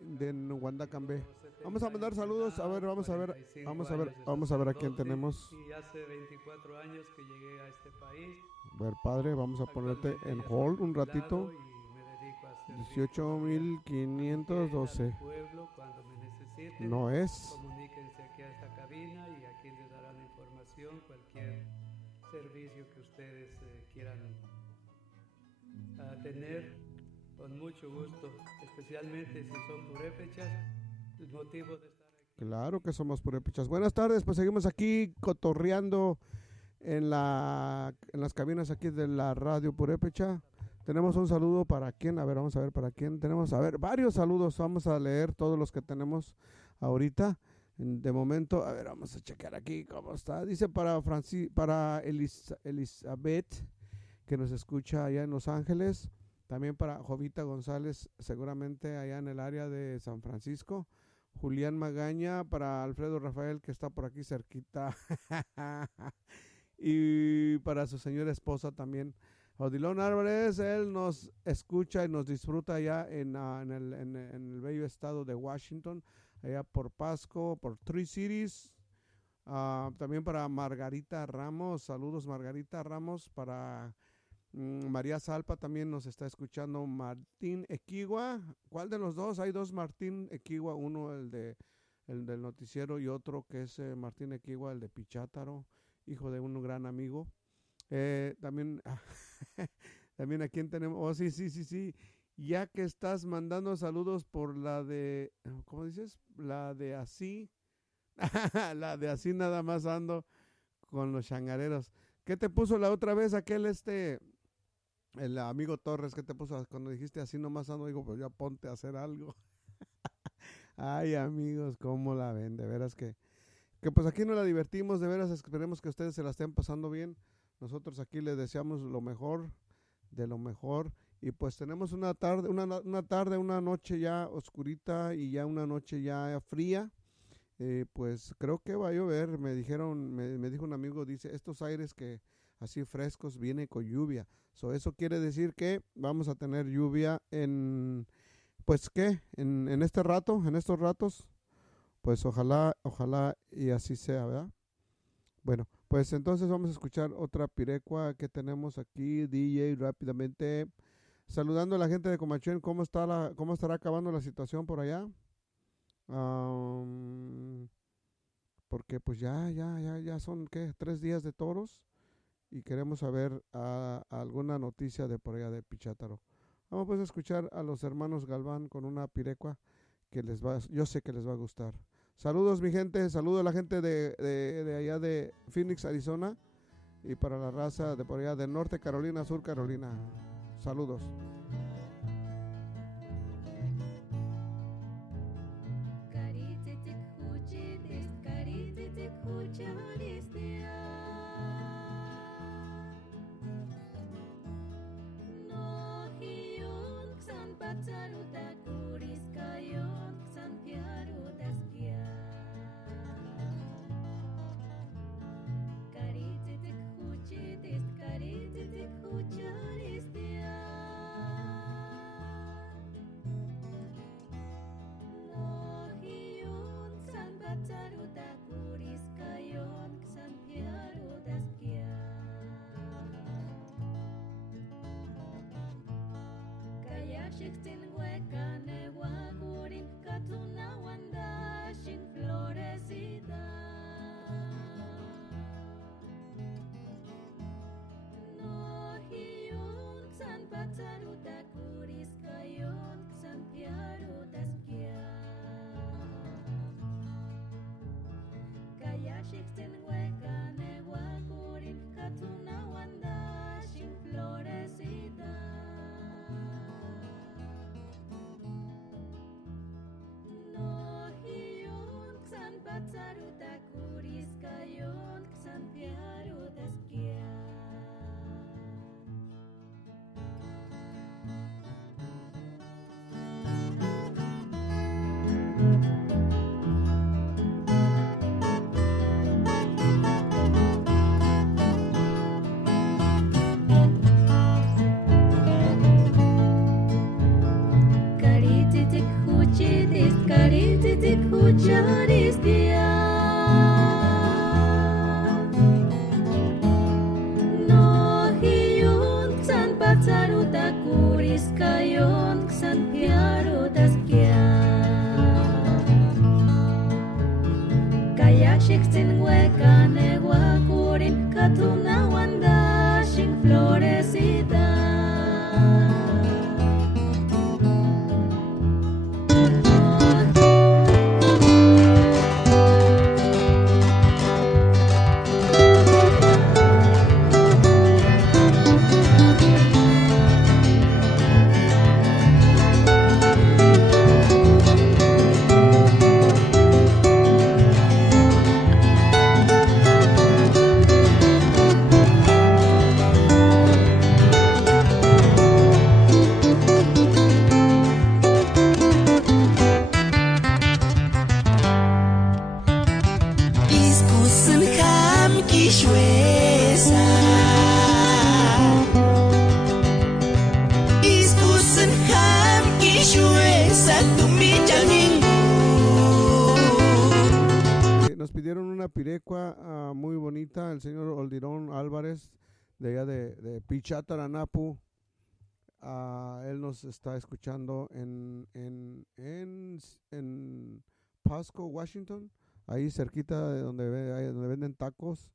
den Wanda Cambe. Vamos a mandar saludos, a ver, vamos a ver a quién tenemos. Y hace 24 años que llegué a este país. A ver, padre, vamos a ponerte en hold un ratito. 18.512. No es. Comuníquense aquí a esta cabina y aquí les darán información, cualquier servicio que ustedes quieran tener. Con mucho gusto, especialmente si son purépechas, el motivo de estar aquí. Claro que somos purépechas. Buenas tardes, pues seguimos aquí cotorreando en las cabinas aquí de la radio Purépecha. Tenemos un saludo para quién, a ver, vamos a ver para quién. Tenemos, a ver, varios saludos, vamos a leer todos los que tenemos ahorita. De momento, a ver, vamos a checar aquí cómo está. Dice para Elizabeth, que nos escucha allá en Los Ángeles. También para Jovita González, seguramente allá en el área de San Francisco. Julián Magaña, para Alfredo Rafael, que está por aquí cerquita. Y para su señora esposa también. Odilón Álvarez, él nos escucha y nos disfruta allá en el bello estado de Washington, allá por Pasco, por Three Cities. También para Margarita Ramos, saludos Margarita Ramos, para María Salpa también nos está escuchando. Martín Equigua, ¿cuál de los dos? Hay dos Martín Equigua, uno el del noticiero y otro que es Martín Equigua, el de Pichátaro, hijo de un gran amigo. También a quién tenemos. Oh, sí, ya que estás mandando saludos por la de, ¿cómo dices? La de así la de así nada más ando con los changareros. ¿Qué te puso la otra vez aquel el amigo Torres? ¿Qué te puso cuando dijiste así nomás ando? Digo, pues ya ponte a hacer algo. Ay, amigos, ¿cómo la ven? De veras que pues aquí nos la divertimos, de veras esperemos que ustedes se la estén pasando bien. Nosotros aquí les deseamos lo mejor, de lo mejor. Y pues tenemos una noche ya oscurita y ya una noche ya fría. Pues creo que va a llover, me dijo un amigo, dice, estos aires que así frescos vienen con lluvia. Eso quiere decir que vamos a tener lluvia en estos ratos. Pues ojalá y así sea, ¿verdad? Bueno, pues entonces vamos a escuchar otra pirecua que tenemos aquí, DJ, rápidamente. Saludando a la gente de Comachuen, ¿cómo estará acabando la situación por allá? Porque pues ya son, ¿qué? 3 días de toros y queremos saber alguna noticia de por allá de Pichátaro. Vamos pues a escuchar a los hermanos Galván con una pirecua que yo sé que les va a gustar. Saludos mi gente, saludo a la gente de allá de Phoenix, Arizona, y para la raza de por allá de Norte Carolina, Sur Carolina. Saludos. karititik hujaris dia. No hiyun san patsaruta kuris kayon san piarutas kia. Kayak shiksin hueca negua kurin katuna wanda shin floresita. Nos pidieron una pirecua muy bonita, el señor Oldirón Álvarez, de allá de Pichataranapu. Él nos está escuchando en Pasco, Washington, ahí cerquita de donde venden tacos,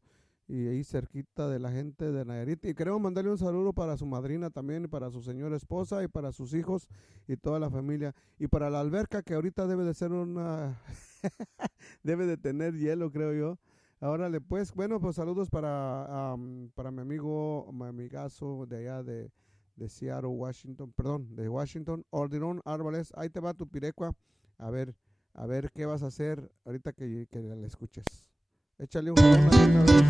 y ahí cerquita de la gente de Nayarit. Y queremos mandarle un saludo para su madrina también, y para su señora esposa, y para sus hijos, y toda la familia. Y para la alberca, que ahorita debe de ser una... debe de tener hielo, creo yo. Ahora pues, bueno, pues saludos para mi amigazo de allá de Seattle, Washington, perdón, de Washington, Oldirón Álvarez. Ahí te va tu pirecua. A ver qué vas a hacer ahorita que la escuches. Échale un jalón ahí una vez.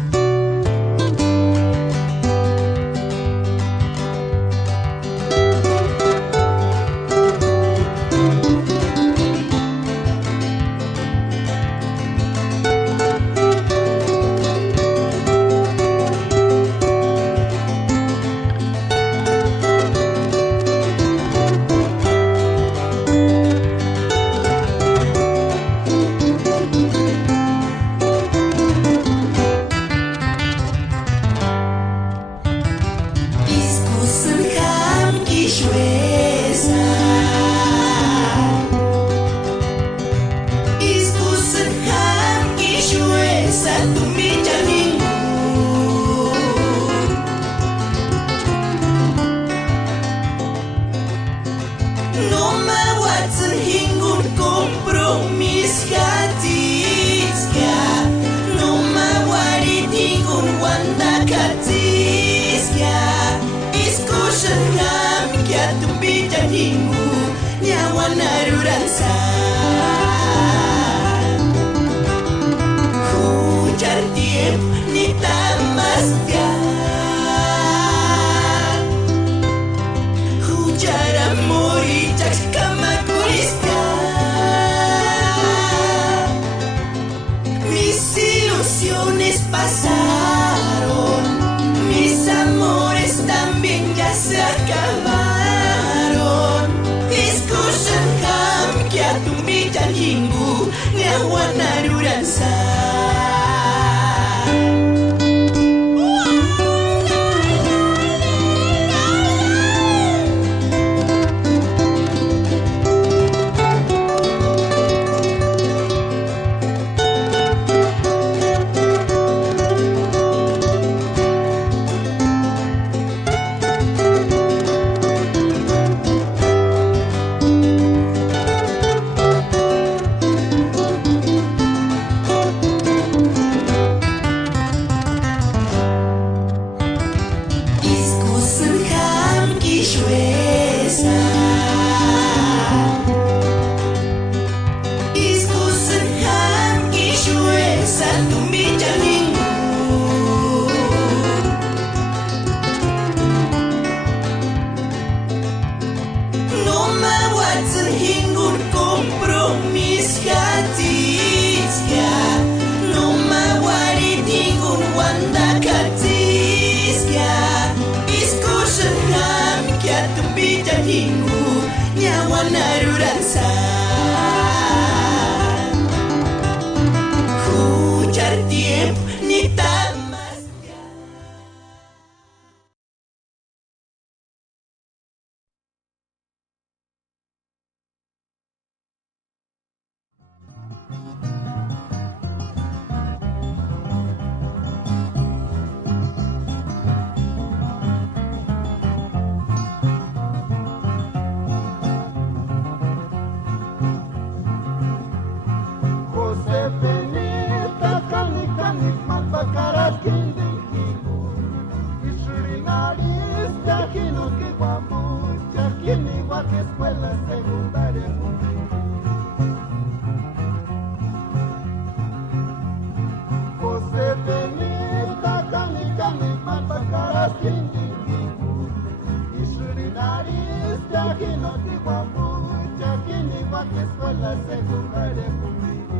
secundaria conmigo.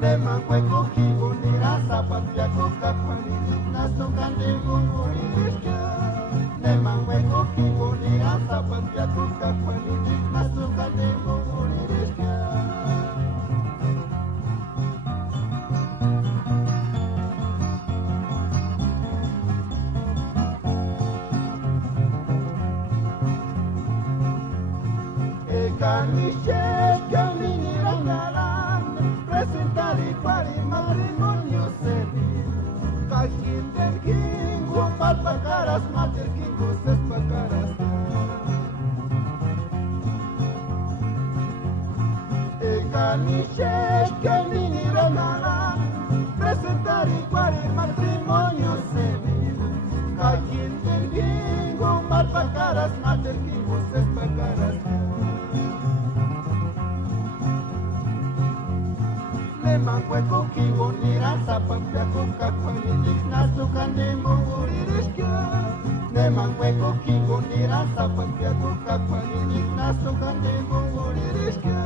Ne mangueco kigo ni rasa patia coca panini naso kande gungurishka. Ne mangueco kigo ni rasa patia coca panini naso kande gungurishka. Caniche camini rangalan presentar y para matrimonio servir. Cajin del kingo palpacaras mater kingos espacaras. Caniche camini rangalan presentar y para matrimonio servir. Cajin del kingo palpacaras mater kingos espacaras. Mangueco kigo ni rasa pampia coca panini naso kande mungurishka. Ne mangueco kigo ni rasa pampia coca panini naso kande mungurishka.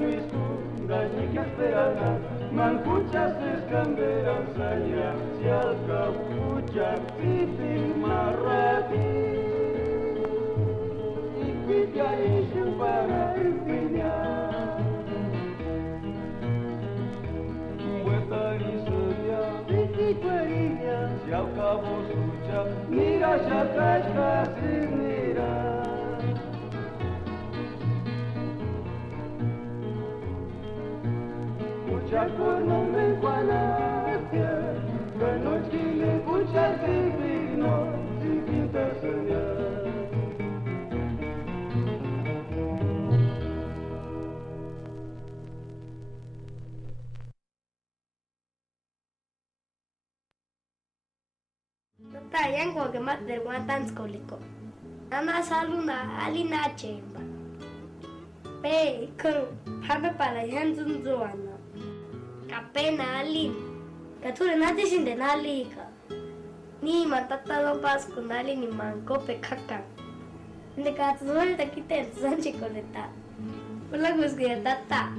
Luis, Gañique Esperanza, Mancuchas escanderan saya sial kapucak titik marati Ipitia isu para ipinya Buetari sedia titik perinya sial kapucak mira syakas kasih mira Puchar por no me guanatia, que no chile puchar divino, si quinta señal. Tayan ko que mat del guantans coliko. Ana saluna alina chemba. Pe kuru habe para yanzun zuana. Kapena alin. Kature nati sinde nalika. Ni matatalo pas kunali ni manko pe kaka. Inde katsuel ta kite sanchi koleta. Pula gusgia tata.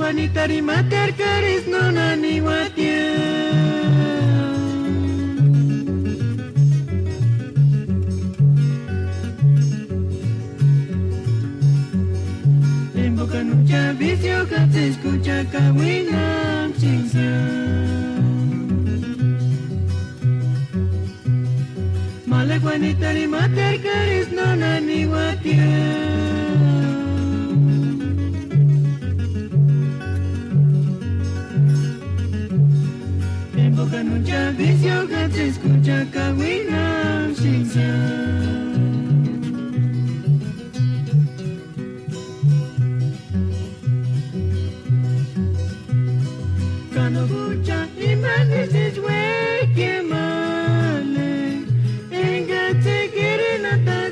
Juanitari mater caris non aniwatia. En boca nucha vicio que se escucha kawinam chingsa. Male Juanitari mater caris non aniwatia. Kanuja vicio que se escucha kawinam shingsa. Kanobucha imanis we que male. Enga te quiere natar.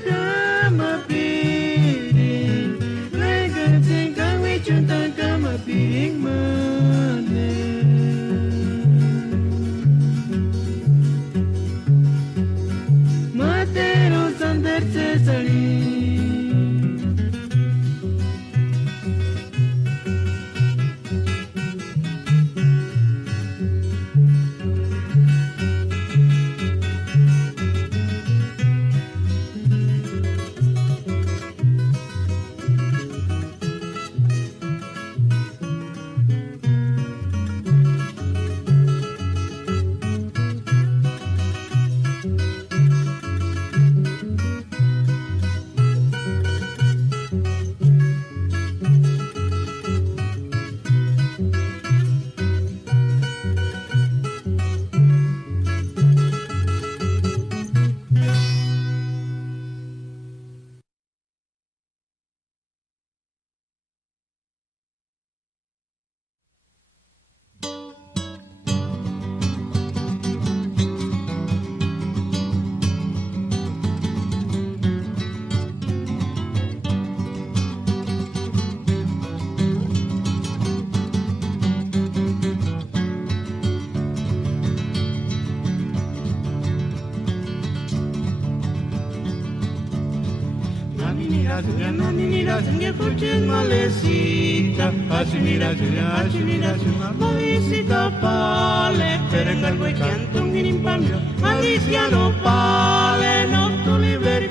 ya naninira ya escuches malecita, ashunira ya malicita pale, perengalwe cantum ginimpamio, Alicia no pale, no tu liber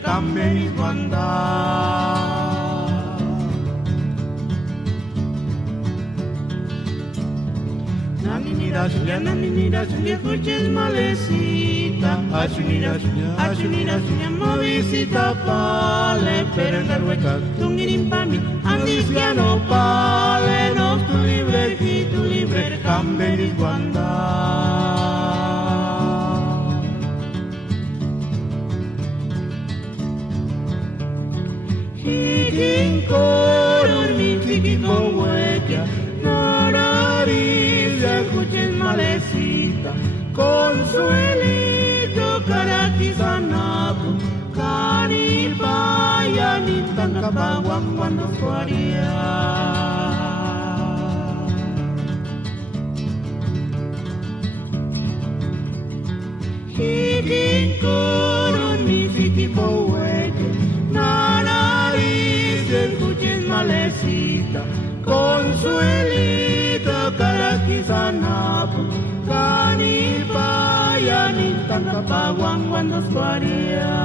cambenis guanda. Naninira ya escuches malecita, ashunira ya malicita pale, perengalwe cantum ginimpamio, Alicia no pale, no tu liber cambenis guanda. Con hueca, nariz, escuches malecita, consuelito, caraquizanapu, canipaya, nintancapaguan cuando suaría. Hikinkoron, mi fikipo hueca, nariz, escuches malecita, consuelito, caraquizanapu, canipaya, nintancapaguan cuando suaría.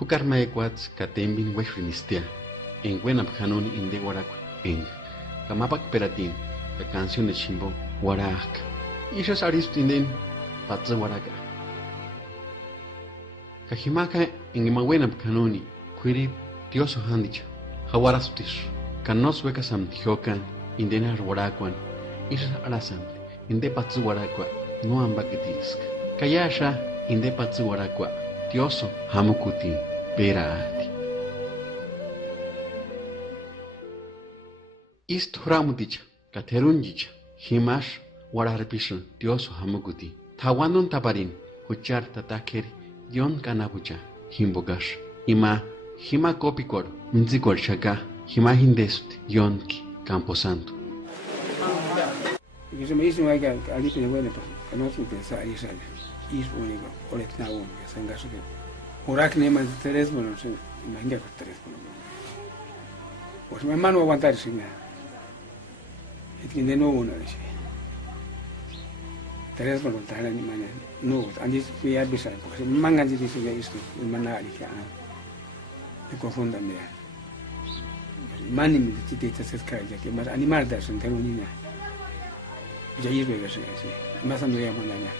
Hukarmaekwats katembin wehrinistia. En Wenap Hanun inde Guaracua. En Kamapak Peratin. La canción de Chimbo Guarac. Ishas aristinden Patza Guaraca. Kajimaka en Imawenap Kanuni. Quiri Tioso Handicha. Hawarasutish. Kanos Wekasam Tijokan. Indena Guaracuan. Ishas arasante. Inde Patza Guaracua. No ambaketisk. Kayasha inde Patza Guaracua. Tioso Hamukuti. Peraati. Ist Ramuticha. Katerunjicha. Himash Wararpishu. Tioso Hamukuti. Tawanun Taparin. Huchar Tatakeri. Yon Kanabucha. Himbogash. Ima. Hima Kopikor. Minzikor Shaka. Hima Hindest. Yonki. Camposanto. Y eso me dice que ali que bueno pues que no se pensar y sale y es único por el nago que se engañó que orak ne más tres bueno se imagina con tres bueno pues mi hermano aguantar sin nada y tiene no uno dice tres bueno tal ni manera no antes fui a besar porque mangan dice que esto el manari que me confundan bien mani me dice que se escala que más animal de son terunina ya ir ver ese más ando ya mandanya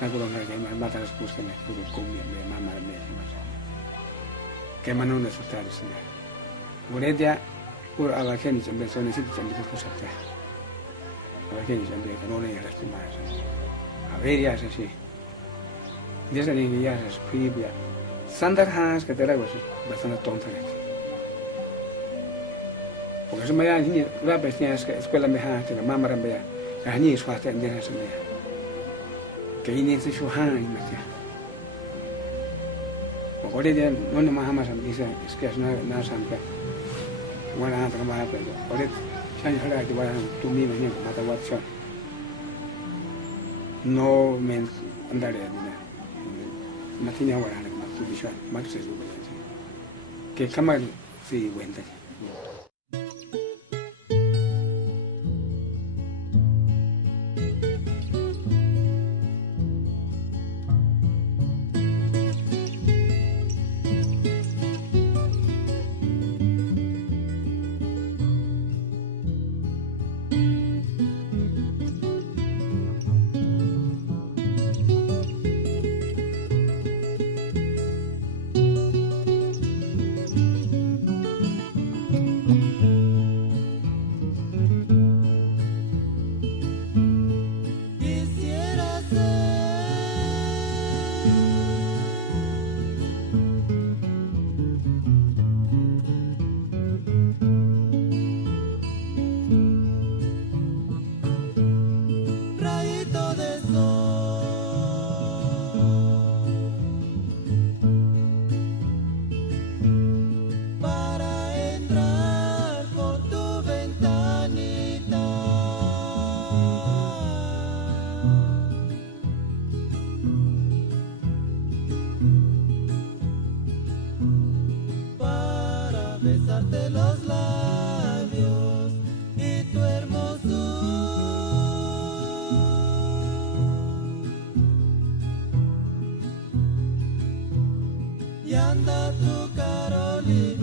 na ko na que más matar las cosas que puedo comer me mamá me más que mano no soltar ese Boredia por a la gente también son necesitan también cosas a la gente también que no le lastima a ver ya así desde que ya es privia Sandar Hans que te la cosa bastante tonta porque se me da ni la bestia escuela me ha que mamá rambia Ahí es fácil entender eso ya. Que ahí ni se chuhan y me decía. O día no nos más amas dice es que es nada santa. Bueno, nada más pero. Ahora ya ni hablar de bueno tú mismo ni mata guacho. No me andaré nada. No tiene ahora nada más tu visión, más se sube. Que cámara sí cuenta. besarte los labios y tu hermosura. Y anda tu Carolina.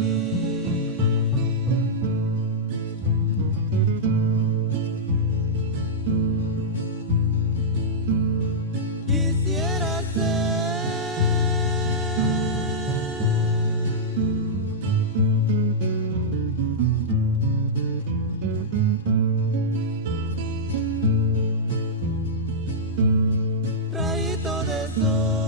Quisiera ser rayito de sol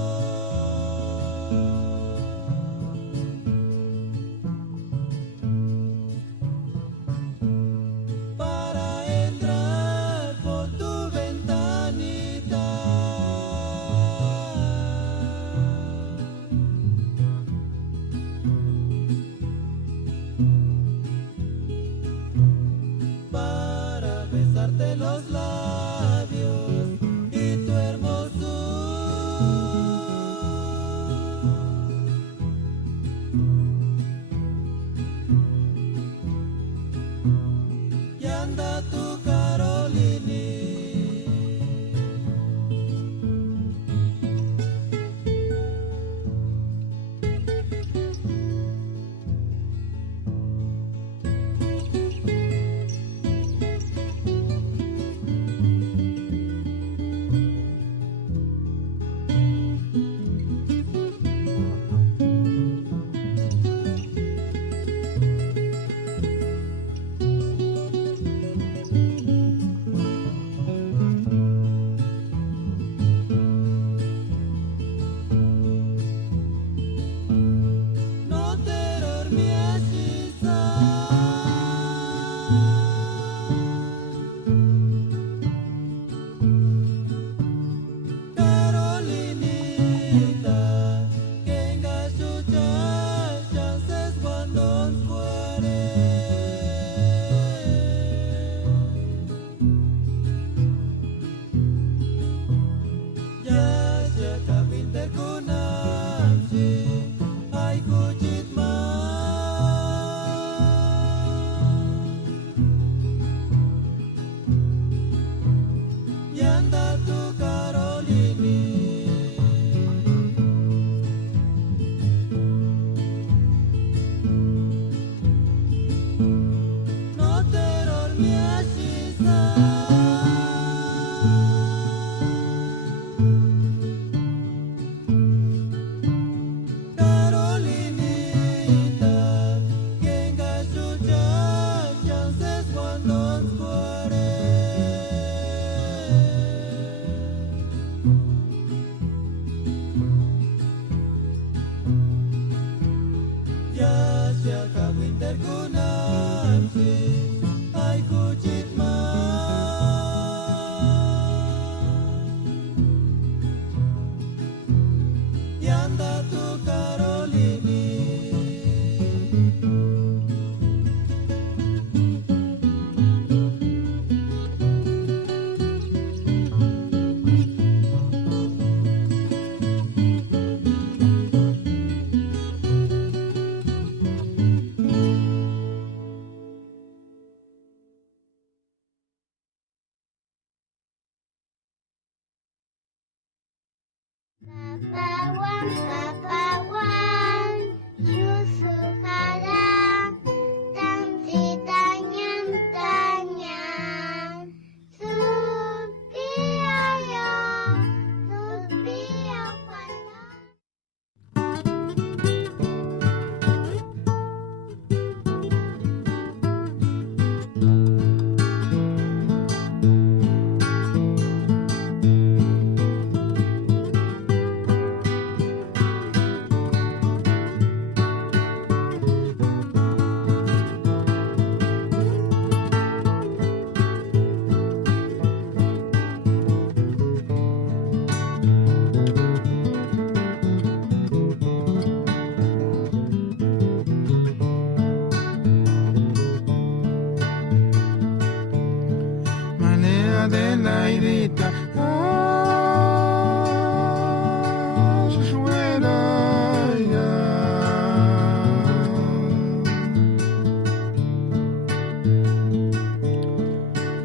Adelaidita.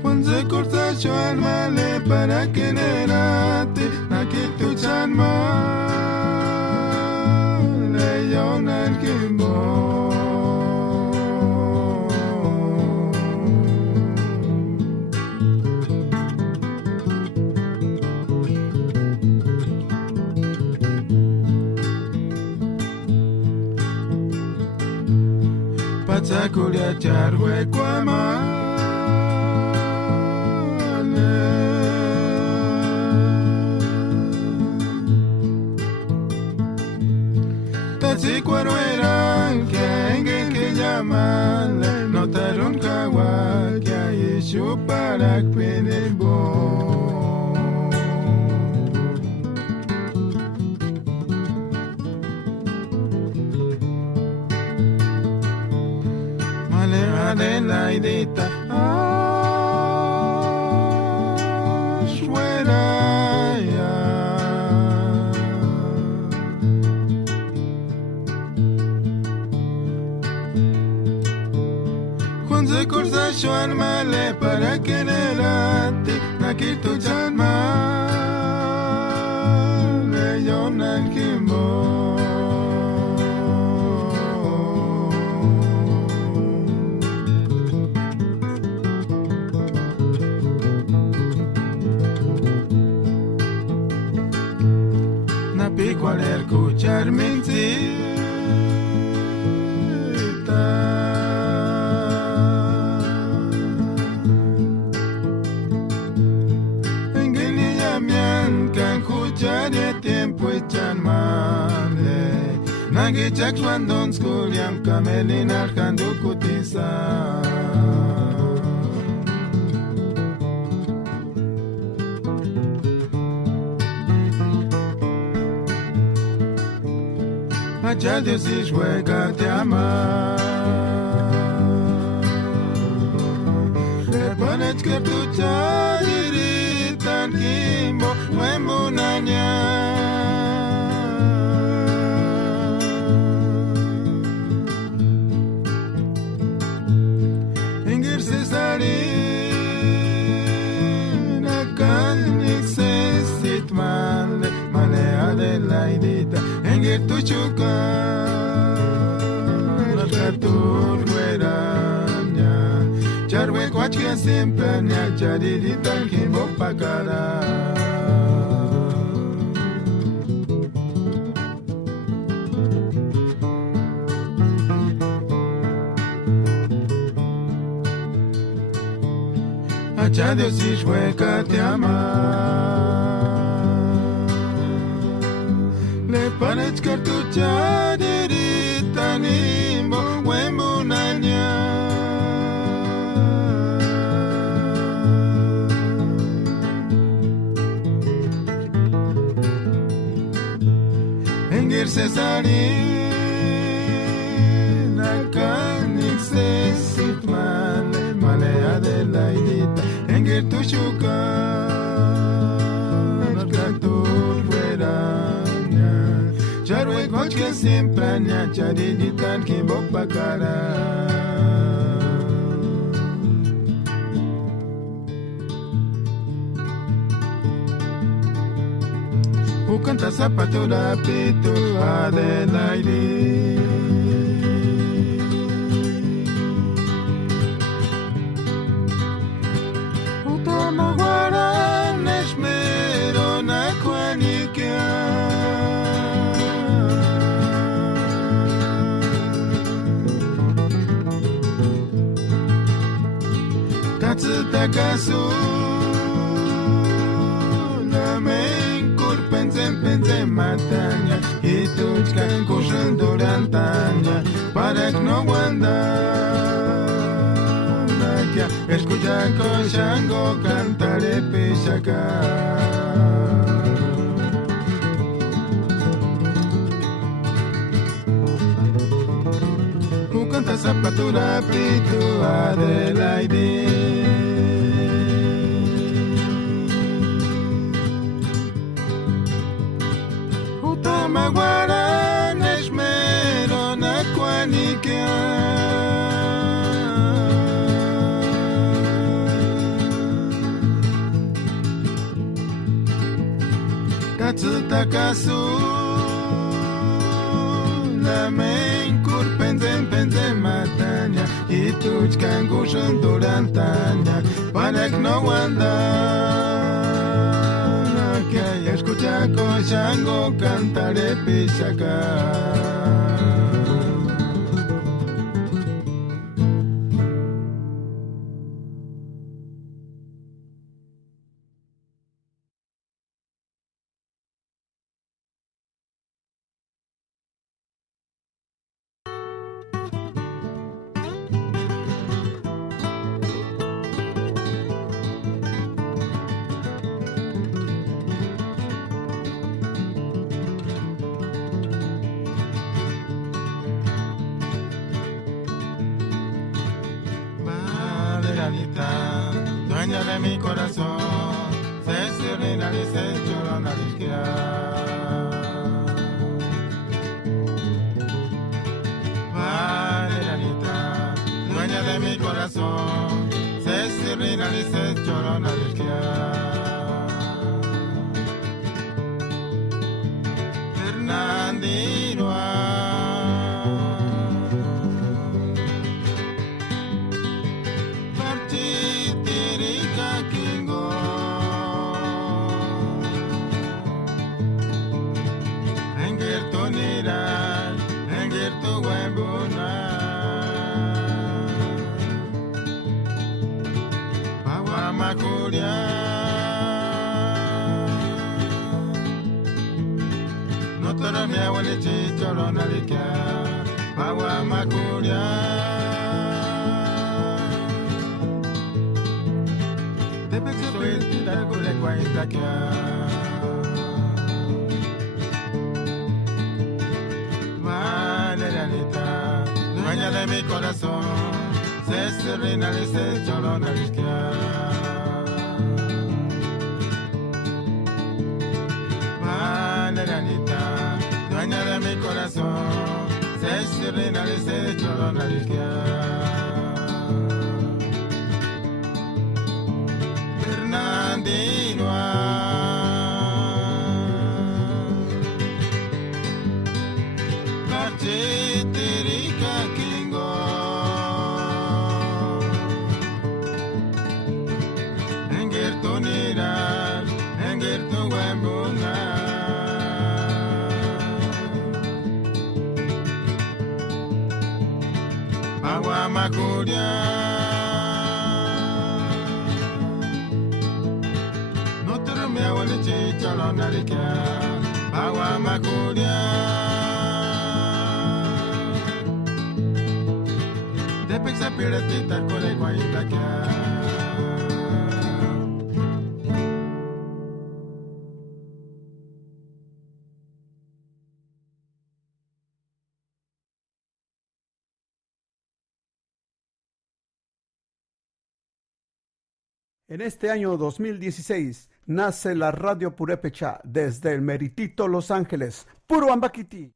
Juan se corta yo al male para que nerate, na que tu chan mal, yo na el kimbo. Pachaculia charwe cuama. Si cuaruera que llaman notaron kawa que hay su para el bo male Adelaidita se corta yo al male para que nerate, na que tu chan mal, yo na el kimbo. Na pico al escuchar mentir. De tiempo echan male Nagi chak swandon skuliam kamelin arkandu kutisa Allá Dios y juega te ama Le pones que tu charitan kimbo Wembunanya Ingir Cesarina Kanik Sesit Male Adelaidita Ingir Tuchuka Narkatur Gueranya Charwe Kwachia siempre Nya Charirita Kimbo Pakara Allá Dios y juega te ama Le pones cartucha dirita nimbo Wembunanya Engir Cesarina Kanik Sesit Male Adelaidita Engir Tushuka Narkatur Gueranya Charwe Kochke siempre Nya Chariditan Kimbo Pakara Canta zapatura pitu Adelaide Utama guaran esmero na kwanikia Tatsuta kasu Pense matanya y tuchkan kushan durantanya para que no guandakia escucha koshango cantare pishaka canta zapatura pitu Adelaide Amaguara Neshmero Nakwanikia Katsutakasu Lamen Kurpenzen Penzen Matanya Ituchkan Gushan Durantanya Panak no wanda Que escucha Shango Cantaré Pichaka dueña de mi corazón, se sirena y se llorona de Valeranita, dueña de mi corazón, se sirena y se llorona de Fernandino no te lo niego el chichorón aliquia, agua macuria. Te pensé que te acordé cuenta que Valeranita, dueña de mi corazón, se serena y se chorón aliquia. Valeranita, dueña de mi corazón, se sirena y se chorona Fernandino Marchitirica Kingo Engertunira Engertu Wembuna Agua macuria, no te lo me hago el chicharo narica. Agua macuria, de pizza piratita con el guayita que. En este año 2016 nace la Radio Purépecha desde el Meritito Los Ángeles, Puro Ambaquiti.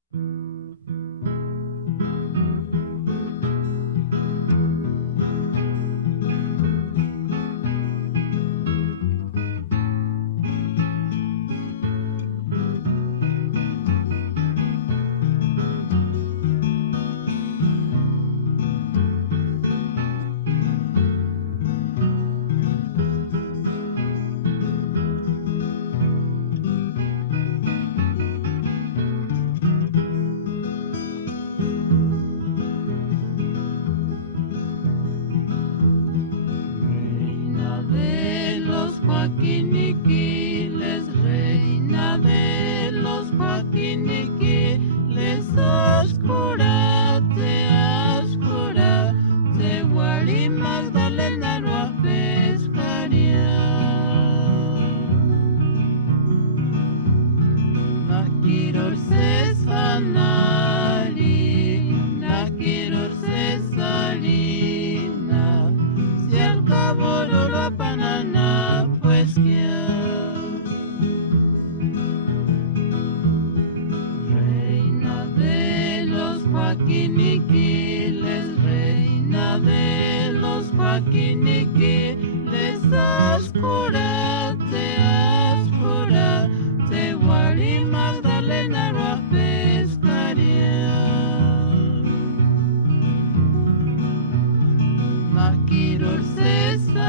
Joaquiniquiles, reina de los Joaquiniquiles, ascura, te Wali Magdalena Rafescaria. Makirur Cesanali,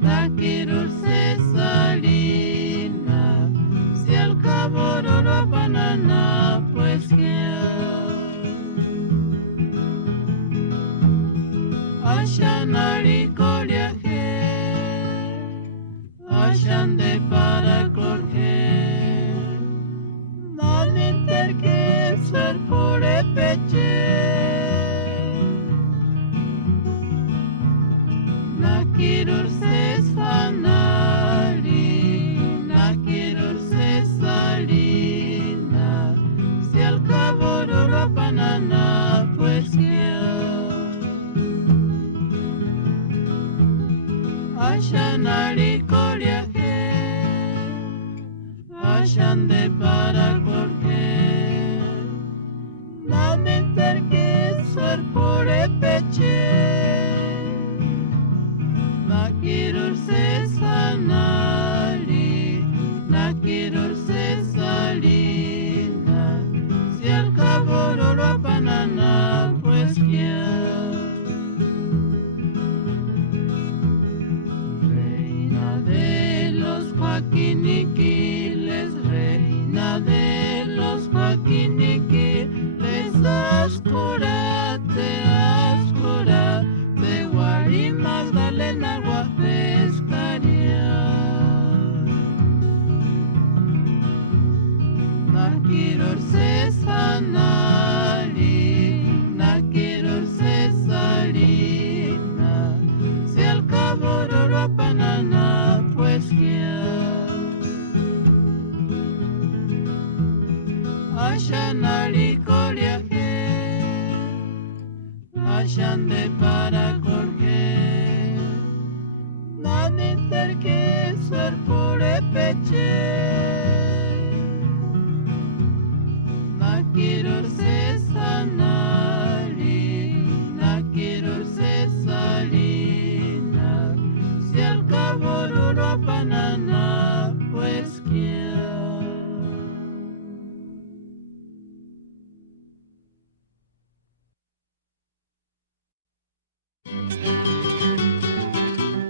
Makirur Cesalina, si al cabo lo panana, pues que Ashanari Koliaje, Ashan de para Jorge, Nanin terke ser pure peche. Nakirur Cesalina, si al cabo la panana, pues que Ashanari Koliaje, Ashan de para Jorge, Namin terke ser pure peche. Nakirur Cesalina, si al cabo lo panana, pues que reina de los Joaquiniquiles, reina de los Joaquiniquiles, ascurate, Wali Magdalena Guafescaria. Nakirur Cesalina, si al cabo lo panana, pues que Ashanari Koliaje, Ashan de para Jorge, Nanin terke ser pure peche. Nakirur Cesalina, si al cabo lo panana, pues que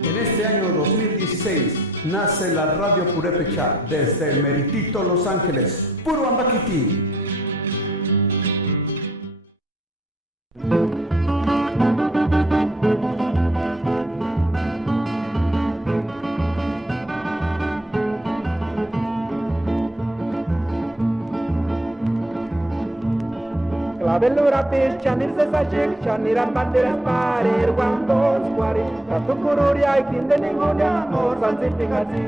En este año 2016 nace la Radio Purépecha desde el Meritito Los Ángeles, Puro Ambaquiti. Clavelura piscianir se sajik, chaniran banderas parir, guambos guari, katukururia y fin de ninguna, o santificati.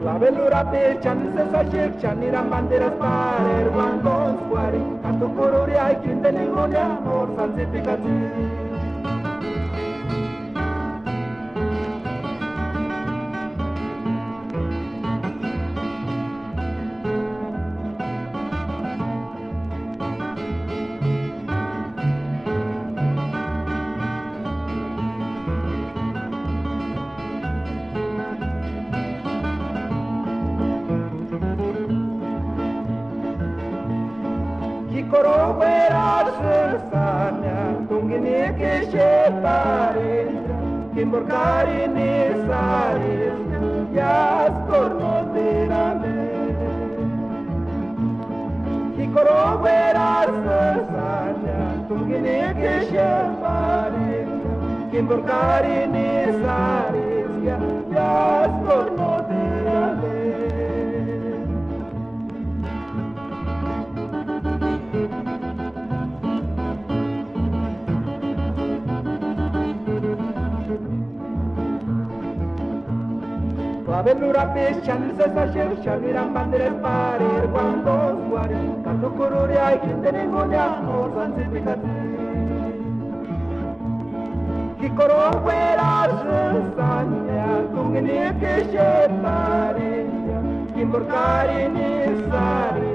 Clavelura piscianir se sajik, chaniran banderas parir, guambos guari, katukururia y fin de ninguna, o santificati. Kimborkari nisaris, yas kornodirame. Kikoro veras sanya, tungini kishepari. Kimborkari nisaris, yas kornodirame. Clavelura piscianir se sajik, chaniran banderas parir, guambos guari, katukururia y fin de ninguna, o santificati. Kikoro veras sanya, tungini kishepari. Kimborkari nisari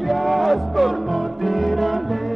ya por motirale.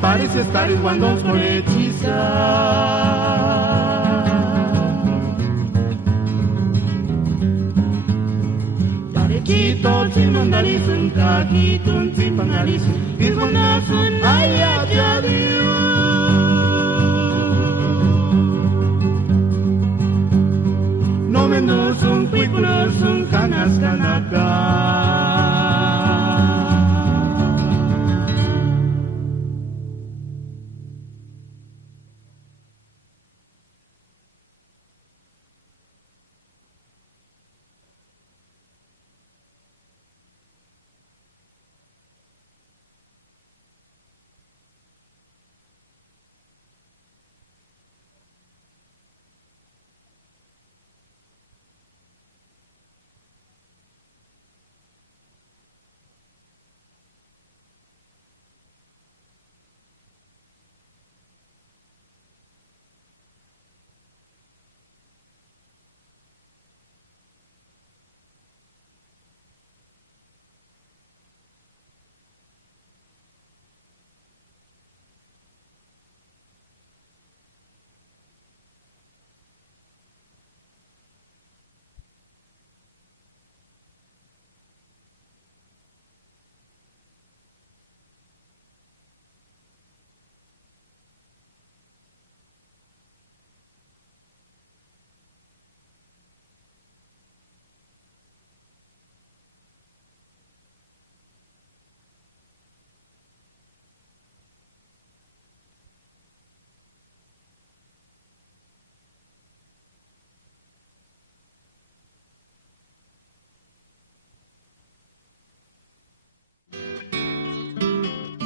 Parece estar cuando por hechizar. Chito chimandalisun kakitun chipangalisun Ihunasun ayayadiu No mendosun kuikulosun kanas kanaka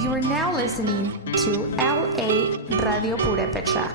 You are now listening to LA Radio Purepecha.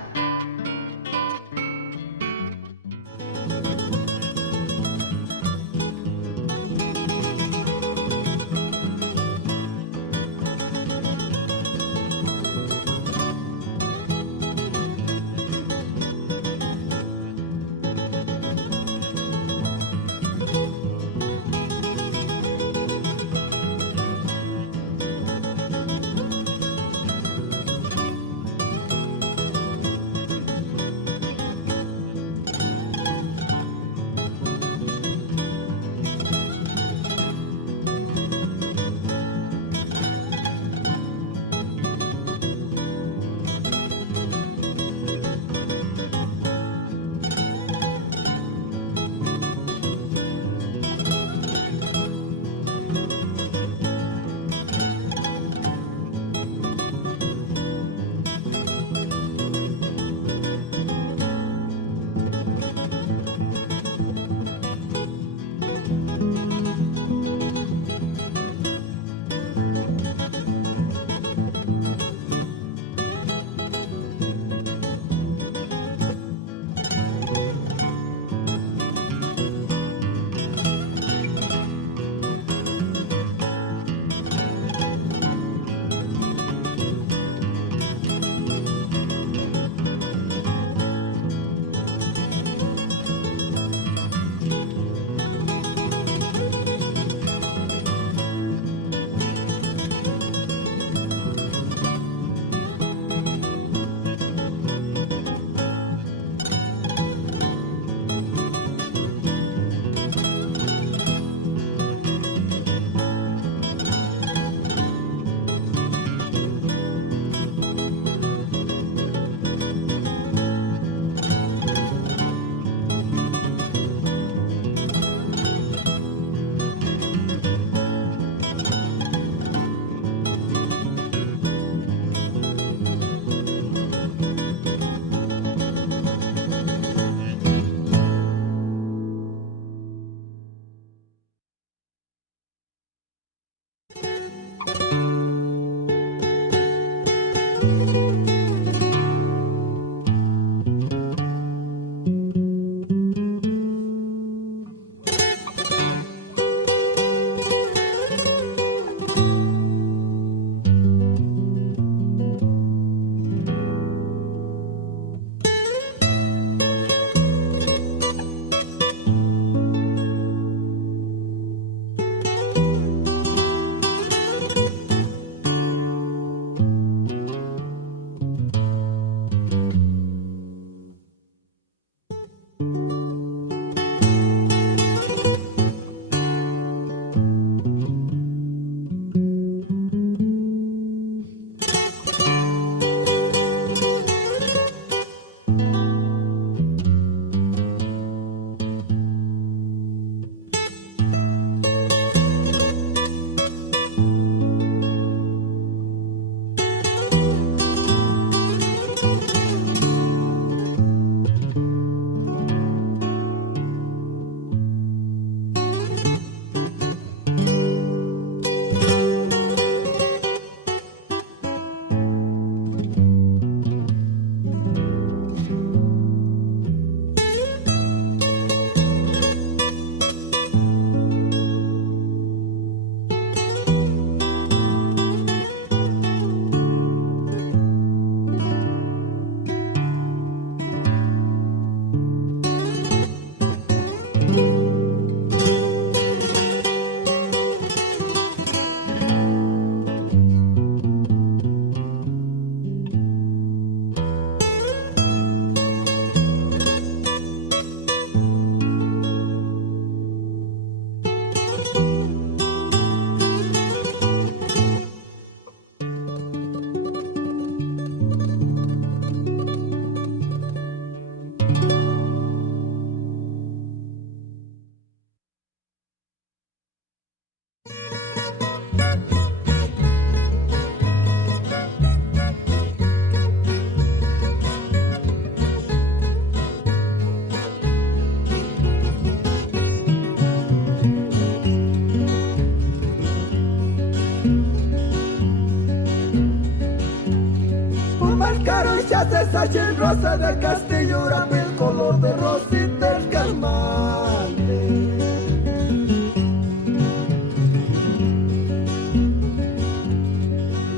esa rosa del castillo, el color de rosita el calmante.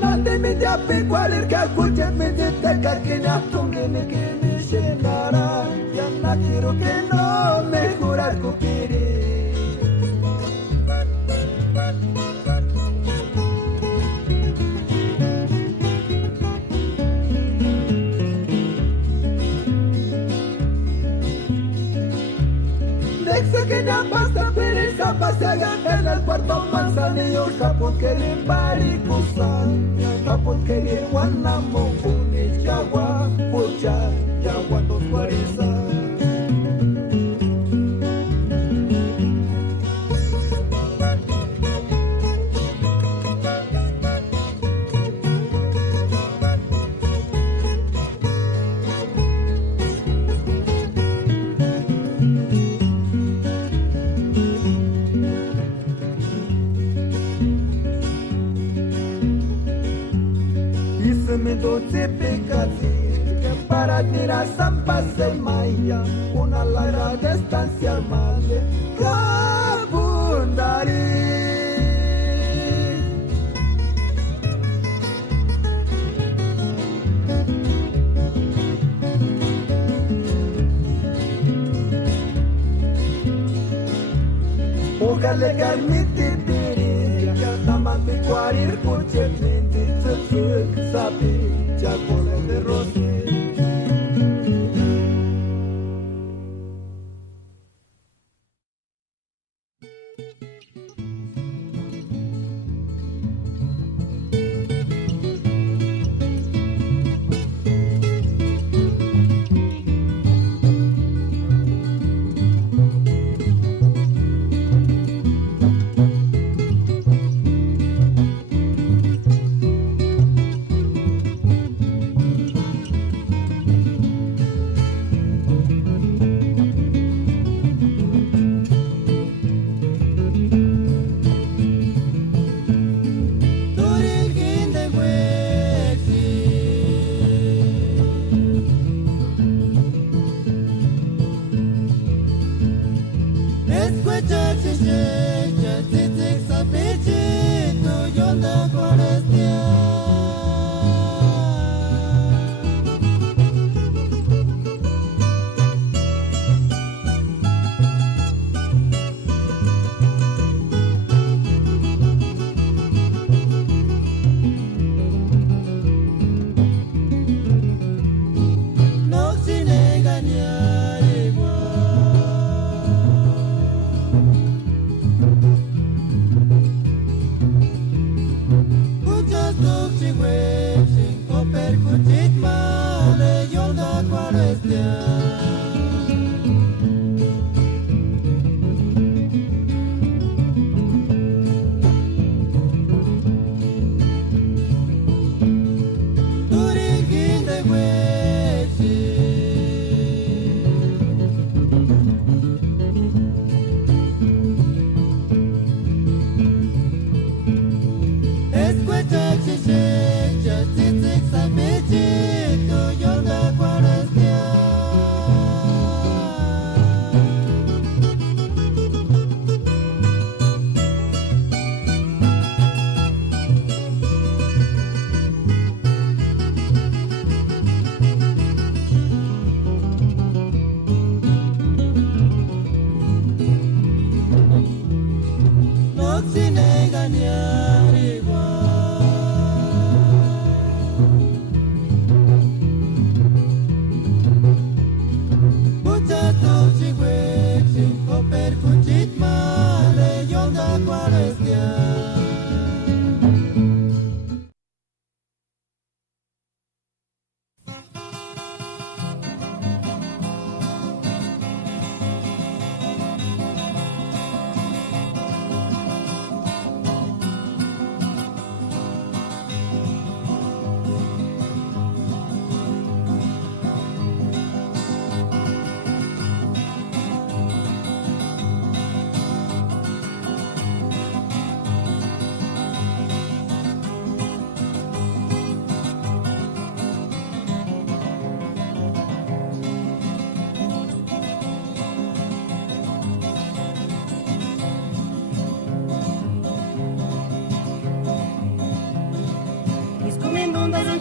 Nante mi diapi cual el cacuche me dite que ni atungene que ni llenara. Ya no quiero que no me jurar cupiri. Que ya pasa pereza pasaga en el puerto Manzanillo, Japón quería Maricusan, Japón quería Guanamo, Puni, Yagua, Pucha, Yagua, dos Guarizas. Para tirar zampas y maya, una larga distancia armada, Cabundari. Ojalá que mi titiri, que tamante cuarir cuchillinti, tzutzul, sapi, chacole de rosi.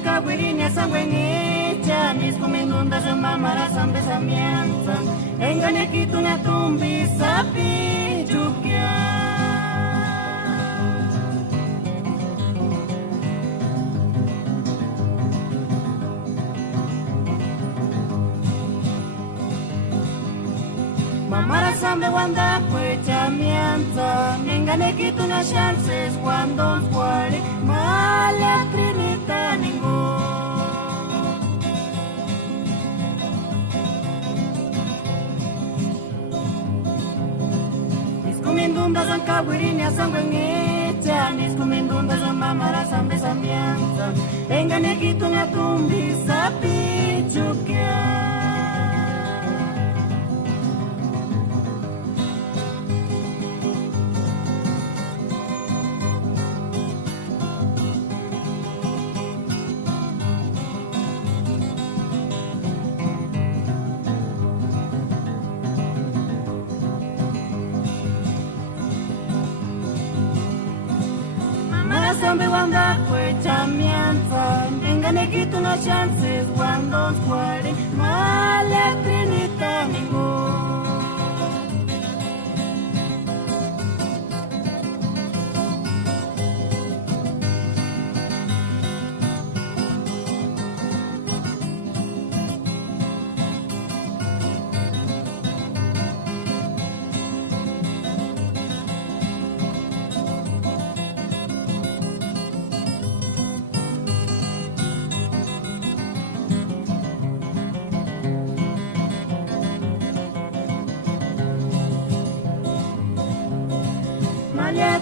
kawirinya sangwengecha niskumindunda zamamara sambesamianza engane kitunya tumbi sapi jukya mamara sambe wanda kwecha mianza engane kitunya chances cuando fuere mala trinita ningo Niskumindunda zan kawirinya sangwengecha Niskumindunda zan mamara sambe samianza engane kitunya tumbi sapi jukya Sambe wanda kwecha mianza engane kitunya chances cuando fuere mala trinita ningo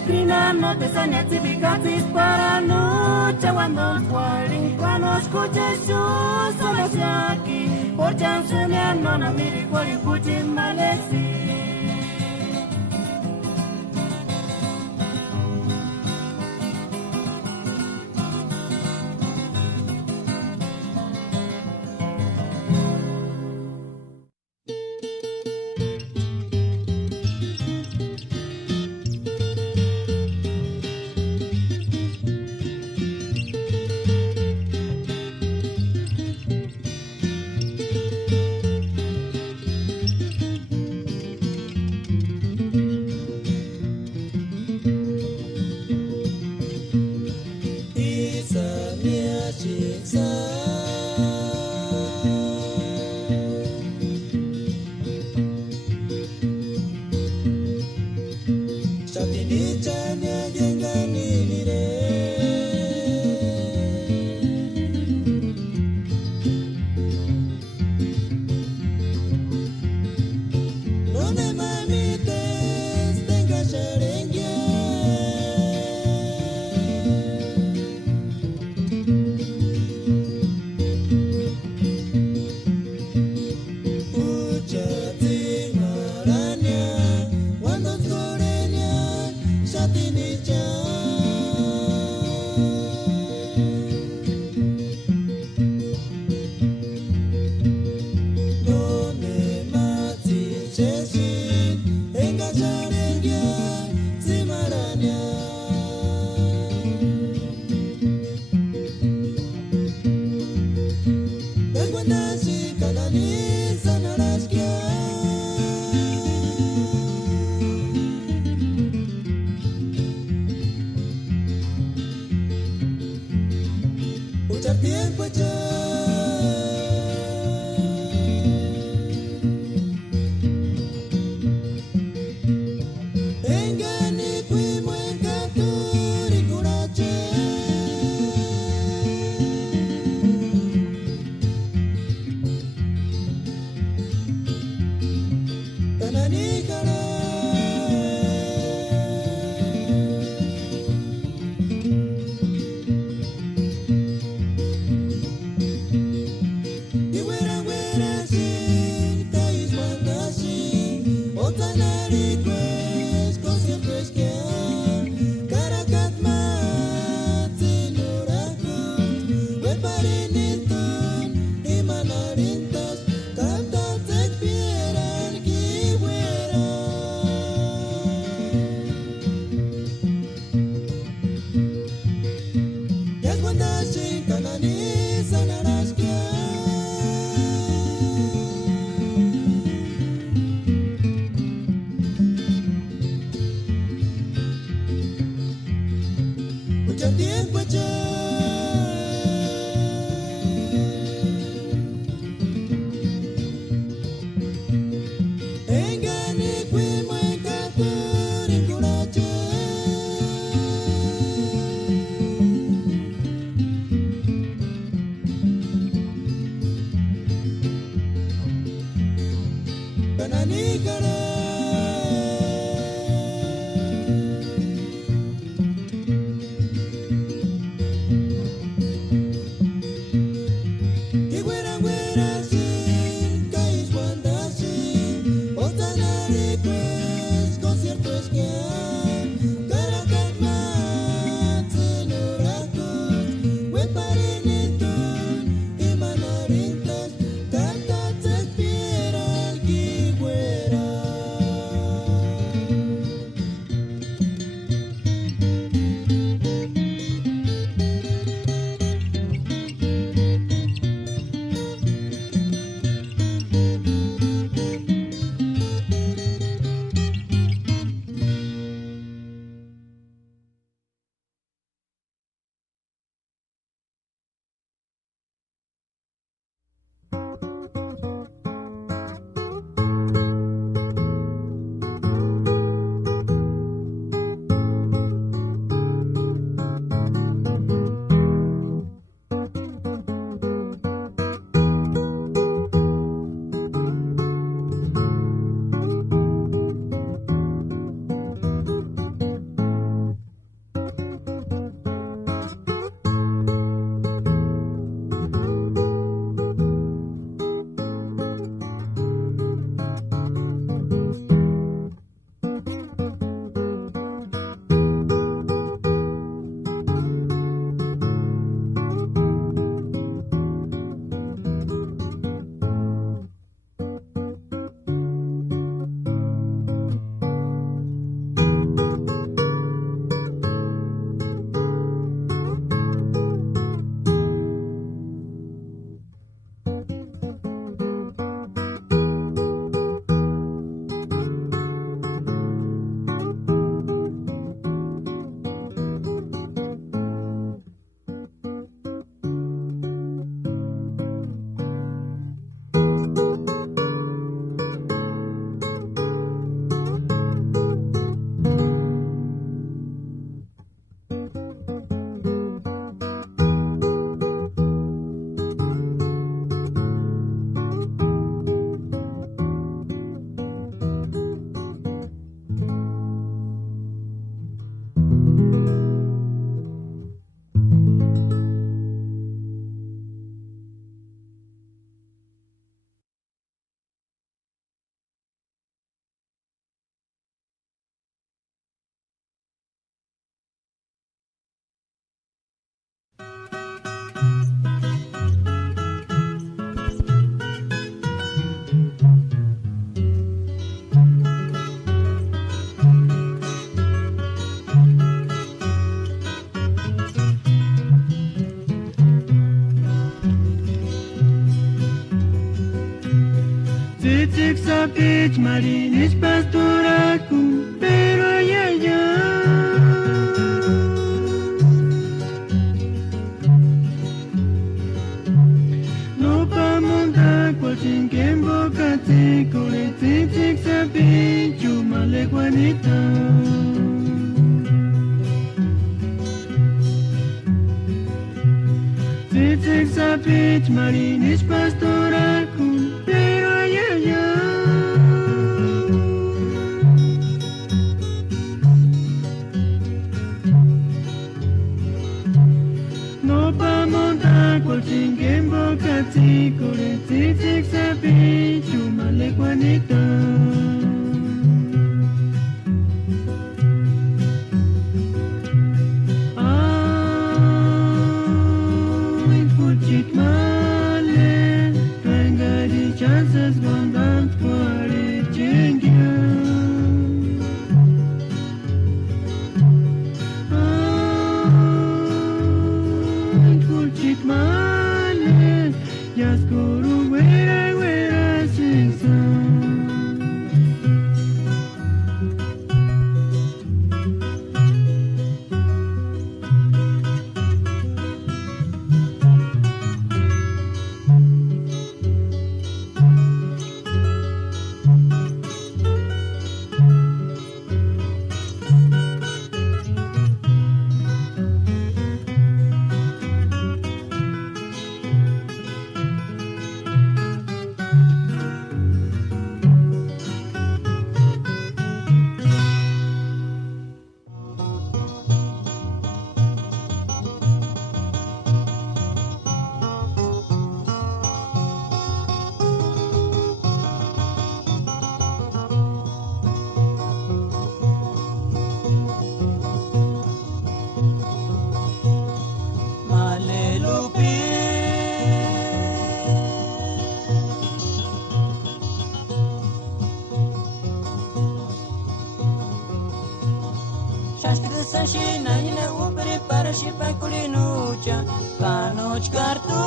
Trina no te sania tipicatis para noche cuando fueren cuando escuches sus solos aquí por chance mi no na miri cuori cuchin malesi Sapit marinis pastoraku, pero ay ay ay. No pa montar cual sin que en boca te cole titik sapit chumale guanita. Titik sapit marinis pastoraku, pero ay ay ay. Cual sin que en boca te corre titik sapi cuma le guanita. Ay, fuchit male, venga di chances bondan fuare chengia. Ay, fuchit male, Yaskuru wera wera singsan. Shashkida Sashina ina upri para Shipakulinucha Kanoch Kartu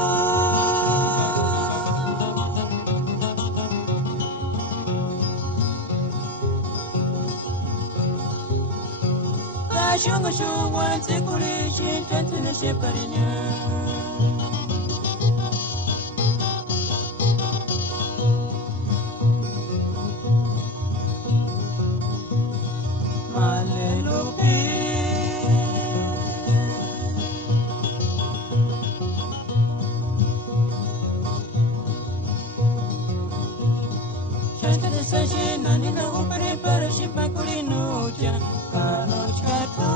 Shunga shungwan tsikuli shin twentina sheparinya Malelupi Shashkada sashin nanina upari para shipakuli nuja Kanoch katu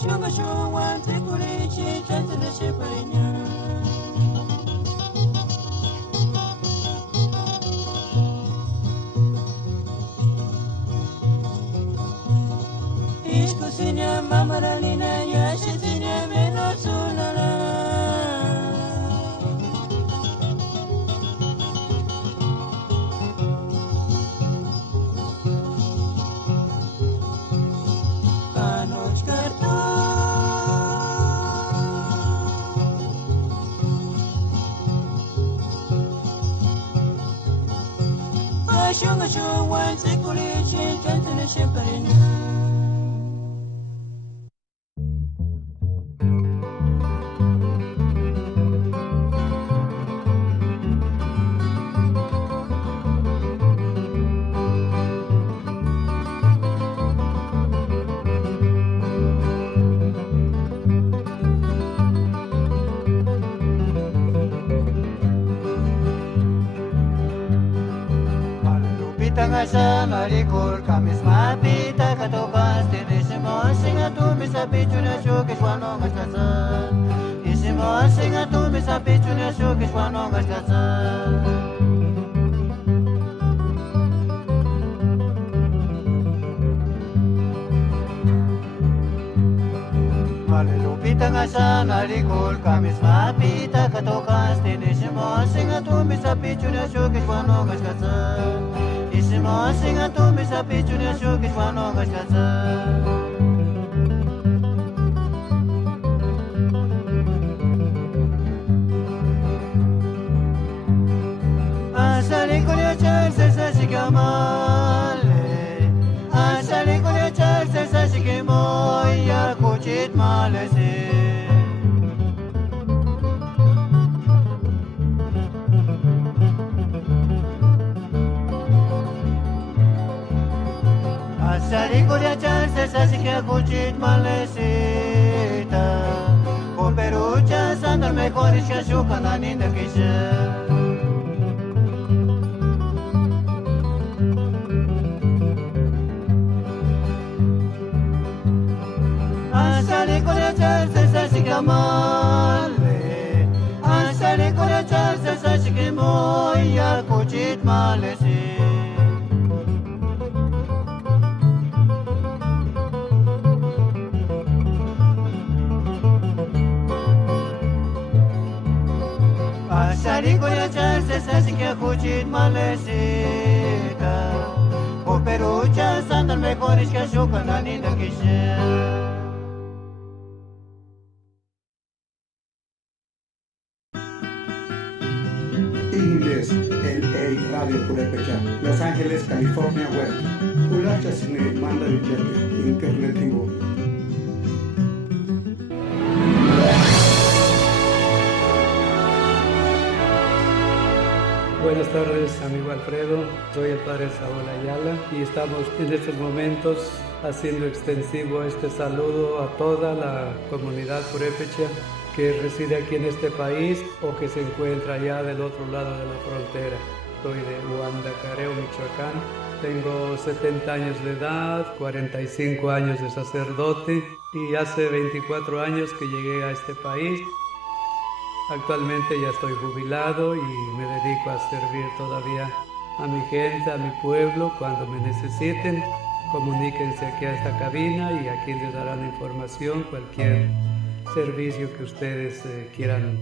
Shunga shungwan tsikuli shin twentina sheparinya Ishkusinya mamaralina yashitinya menosulala Kanoch kartu Shunga shungwan tsikuli shin twentina sheparinya Tangasa marikul kamis mapita katokas tinisimo singa tumi sa pichuna shukis wanongas kasan Isimo singa tumi sa pichuna shukis wanongas kasan Malelupita nga sa narikul kamis mapita katokas tinisimo singa tumi sa pichuna shukis wanongas kasan Isimo singa tumi sa pichuna shukis wanongas kasan Asali kulia charse sa sikamale Asali kulia charse sa sikimoya kuchit malese Asali kulia charse sa sikia kuchit malesita Komperucha sandal mejores que shukan aninda kisha Asali kulia charse sa sikamale Asali kulia charse sa sikimoya kuchit malese Asali kulia charse sa sikia kuchit malesita Komperucha sandal mejores que shukan aninda kisha Inglés, LA Radio Purépecha, Los Ángeles, California Web. Kulacha sine manda de Internet Tigo. Buenas tardes, amigo Alfredo. Soy el padre Saúl Ayala y estamos en estos momentos haciendo extensivo este saludo a toda la comunidad purépecha que reside aquí en este país o que se encuentra allá del otro lado de la frontera. Soy de Huandacareo, Michoacán. Tengo 70 años de edad, 45 años de sacerdote y hace 24 años que llegué a este país. Actualmente ya estoy jubilado y me dedico a servir todavía a mi gente, a mi pueblo. Cuando me necesiten, comuníquense aquí a esta cabina y aquí les darán información, cualquier servicio que ustedes quieran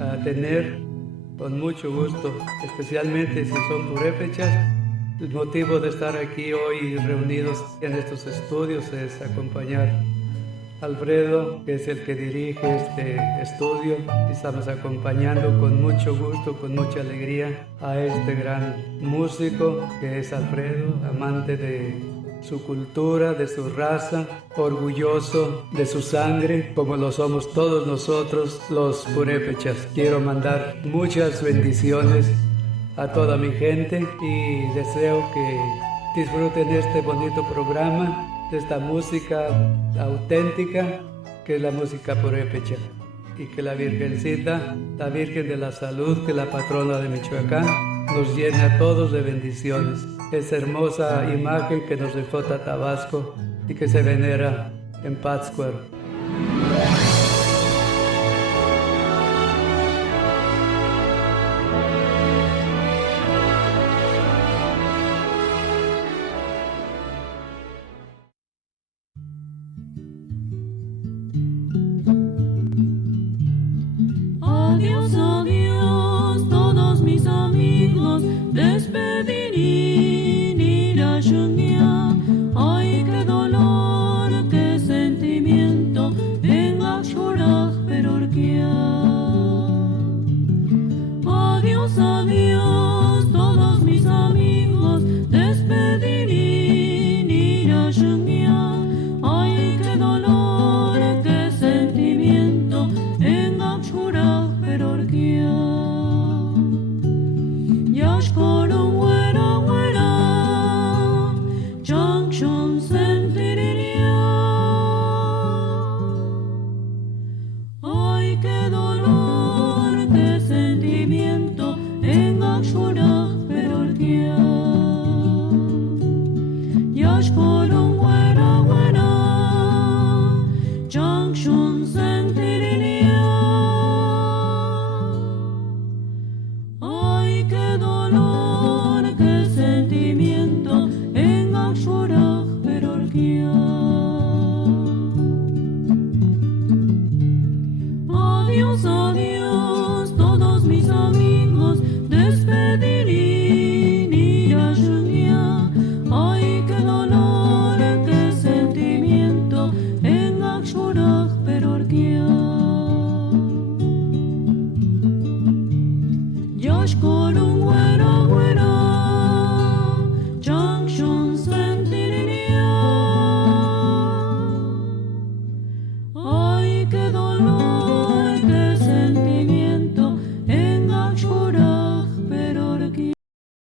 a tener con mucho gusto, especialmente si son purépechas. El motivo de estar aquí hoy reunidos en estos estudios es acompañar a Alfredo, que es el que dirige este estudio. Estamos acompañando con mucho gusto, con mucha alegría a este gran músico que es Alfredo, amante de su cultura, de su raza, orgulloso de su sangre, como lo somos todos nosotros los purépechas. Quiero mandar muchas bendiciones a toda mi gente y deseo que disfruten este bonito programa, de esta música auténtica que es la música purépecha, y que la Virgencita, la Virgen de la Salud, que es la patrona de Michoacán, nos llene a todos de bendiciones. Esa hermosa imagen que nos dejó Tabasco y que se venera en Pátzcuaro. Adiós, adiós, todos mis amigos, despedí ni la lluvia. Ay, qué dolor, qué sentimiento, venga a llorar, pero adiós, adiós, todos mis amigos, despedí ni la lluvia. Ay, qué dolor, qué sentimiento, venga a llorar, pero Yash korum wera wera, junction sentiria. Ay, qué dolor, qué sentimiento, venga a llorar, pero Yash korum wera wera, junction sentiria. Ay, qué dolor, qué sentimiento, venga a llorar, pero adiós, adiós, todos mis amigos, despedí ni la lluvia. Ay, qué dolor, qué sentimiento, venga a llorar, pero Yash korum